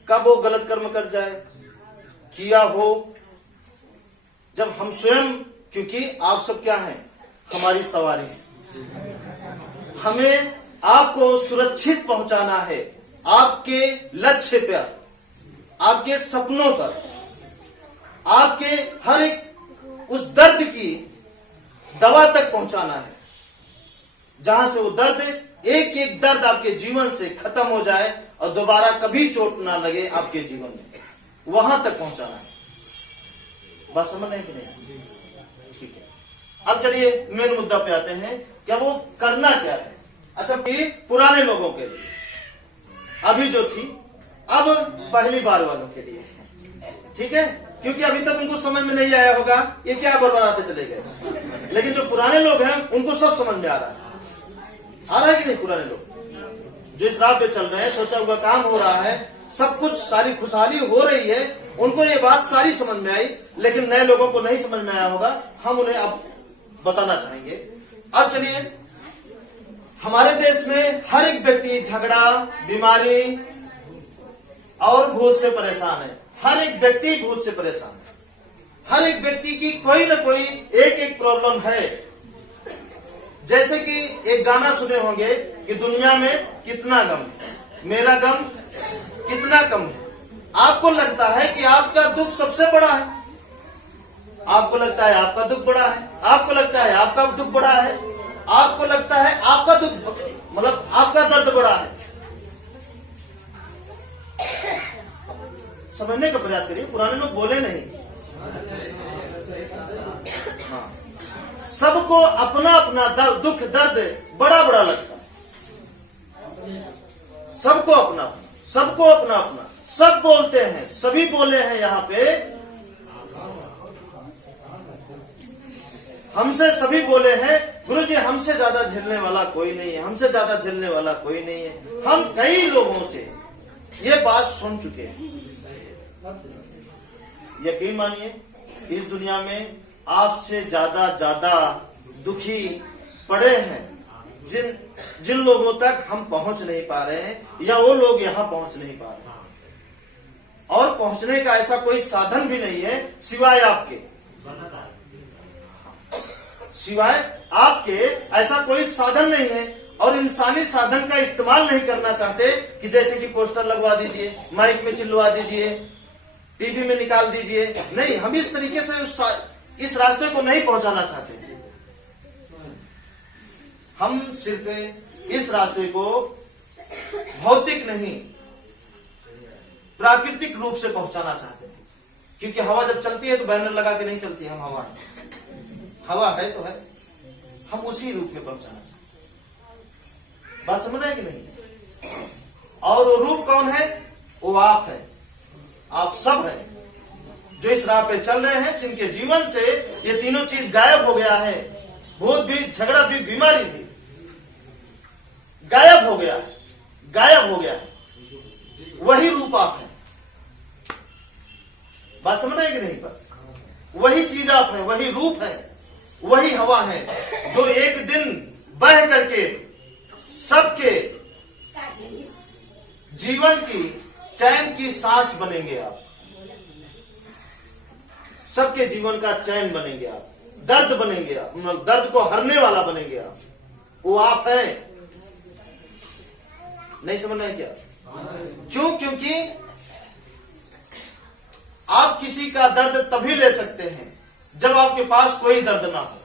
कब वो गलत कर्म कर जाए, किया हो, जब हम स्वयं, क्योंकि आप सब क्या हैं? हमारी सवारी है, हमें आपको सुरक्षित पहुंचाना है, आपके लक्ष्य पर, आपके सपनों पर, आपके हर एक उस दर्द की दवा तक पहुंचाना है, जहां से वो दर्द, एक एक दर्द आपके जीवन से खत्म हो जाए और दोबारा कभी चोट ना लगे आपके जीवन में, वहां तक पहुंचाना है। बात समझ रहे हैं कि नहीं? ठीक है, अब चलिए मेन मुद्दा पे आते हैं, क्या वो करना क्या है। अच्छा, पुराने लोगों के लिए, अभी जो थी, अब पहली बार वालों के लिए, ठीक है, क्योंकि अभी तक उनको समझ में नहीं आया होगा ये क्या बरबराते चले गए, लेकिन जो पुराने लोग हैं उनको सब समझ में आ रहा है कि नहीं? पुराने लोग जो इस राह पे चल रहे हैं, सोचा हुआ काम हो रहा है, सब कुछ, सारी खुशहाली हो रही है, उनको ये बात सारी समझ में आई, लेकिन नए लोगों को नहीं समझ में आया होगा, हम उन्हें अब बताना चाहेंगे। अब चलिए, हमारे देश में हर एक व्यक्ति झगड़ा, बीमारी और भूत से परेशान है। हर एक व्यक्ति भूत से परेशान है, हर एक व्यक्ति की कोई ना कोई एक एक प्रॉब्लम है। जैसे कि एक गाना सुने होंगे कि दुनिया में कितना गम है, मेरा गम कितना कम है। आपको लगता है कि आपका दुख सबसे बड़ा है, आपको लगता है आपका दुख बड़ा है, आपको लगता है आपका दुख बड़ा है, आपको लगता है आपका दुख मतलब आपका दर्द बड़ा है। समझने का प्रयास करिए, पुराने लोग बोले नहीं। हाँ, सबको अपना अपना दुख दर्द बड़ा बड़ा लगता है, सबको अपना अपना, सबको अपना अपना। सब बोलते हैं, सभी बोले हैं यहाँ पे, हमसे सभी बोले हैं गुरुजी हमसे ज्यादा झेलने वाला कोई नहीं है, हमसे ज्यादा झेलने वाला कोई नहीं है। हम कई लोगों से ये बात सुन चुके हैं। यकीन मानिए इस दुनिया में आपसे ज्यादा दुखी पड़े हैं जिन लोगों तक हम पहुंच नहीं पा रहे हैं, या वो लोग यहां पहुंच नहीं पा रहे हैं। और पहुंचने का ऐसा कोई साधन भी नहीं है सिवाय आपके, सिवाय आपके ऐसा कोई साधन नहीं है। और इंसानी साधन का इस्तेमाल नहीं करना चाहते कि जैसे कि पोस्टर लगवा दीजिए, माइक में चिल्लवा दीजिए, टीवी में निकाल दीजिए। नहीं, हम इस तरीके से इस रास्ते को नहीं पहुंचाना चाहते। हम सिर्फ इस रास्ते को भौतिक नहीं प्राकृतिक रूप से पहुंचाना चाहते हैं। क्योंकि हवा जब चलती है तो बैनर लगा के नहीं चलती, हम हवा है तो है, हम उसी रूप में पहुंचाना चाहते हैं। बात समझ रहे हैं कि नहीं? और वो रूप कौन है? वो आप है, आप सब हैं जो इस राह पे चल रहे हैं, जिनके जीवन से ये तीनों चीज गायब हो गया है। भूत भी, झगड़ा भी, बीमारी भी गायब हो गया है, गायब हो गया है। वही रूप आप है। बात समझ रहे हैं कि नहीं? पर वही चीज आप है, वही रूप है, वही हवा है जो एक दिन बह करके सबके जीवन की चैन की सांस बनेंगे आप, सबके जीवन का चैन बनेंगे आप, दर्द बनेंगे आप, मतलब दर्द को हरने वाला बनेंगे आप। वो आप है। नहीं समझ रहे क्या? क्यों? क्योंकि आप किसी का दर्द तभी ले सकते हैं जब आपके पास कोई दर्द ना हो।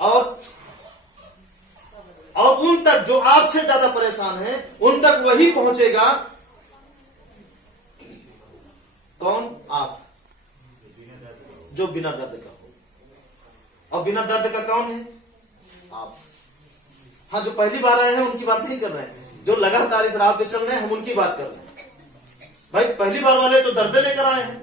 और उन तक जो आपसे ज्यादा परेशान है, उन तक वही पहुंचेगा। कौन? आप, जो बिना दर्द का हो। और बिना दर्द का कौन है? आप। हाँ, जो पहली बार आए हैं उनकी बात नहीं कर रहे हैं, जो लगातार इस राह पे चल रहे हैं हम उनकी बात कर रहे हैं। भाई पहली बार वाले तो दर्द लेकर आए हैं,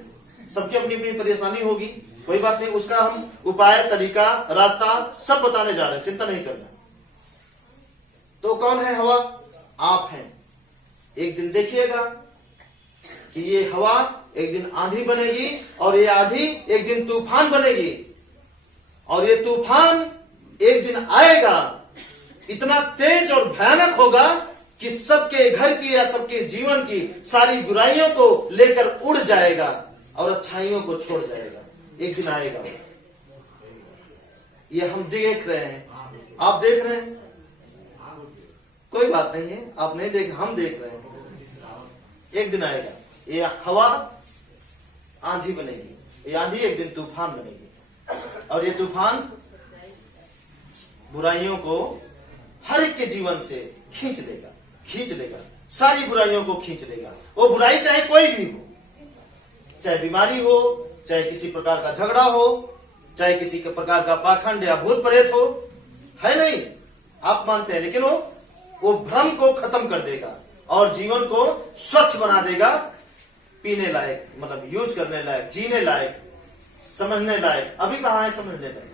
सबकी अपनी अपनी परेशानी होगी, कोई बात नहीं, उसका हम उपाय, तरीका, रास्ता सब बताने जा रहे हैं, चिंता नहीं करना। तो कौन है हवा? आप हैं। एक दिन देखिएगा कि ये हवा एक दिन आंधी बनेगी, और ये आंधी एक दिन तूफान बनेगी, और ये तूफान एक दिन आएगा, इतना तेज और भयानक होगा कि सबके घर की या सबके जीवन की सारी बुराइयों को लेकर उड़ जाएगा और अच्छाइयों को छोड़ जाएगा। एक दिन आएगा। ये हम देख रहे हैं, आप देख रहे हैं, कोई बात नहीं है, आप नहीं देख, हम देख रहे हैं। एक दिन आएगा, ये हवा आंधी बनेगी, ये आंधी एक दिन तूफान बनेगी, और ये तूफान बुराइयों को हर एक के जीवन से खींच लेगा, सारी बुराइयों को खींच लेगा। वो बुराई चाहे कोई भी हो, चाहे बीमारी हो, चाहे किसी प्रकार का झगड़ा हो, चाहे किसी के प्रकार का पाखंड या भूत प्रेत हो, है नहीं, आप मानते हैं, लेकिन वो भ्रम को खत्म कर देगा और जीवन को स्वच्छ बना देगा, पीने लायक, मतलब यूज करने लायक, जीने लायक, समझने लायक। अभी कहाँ है समझने लायक?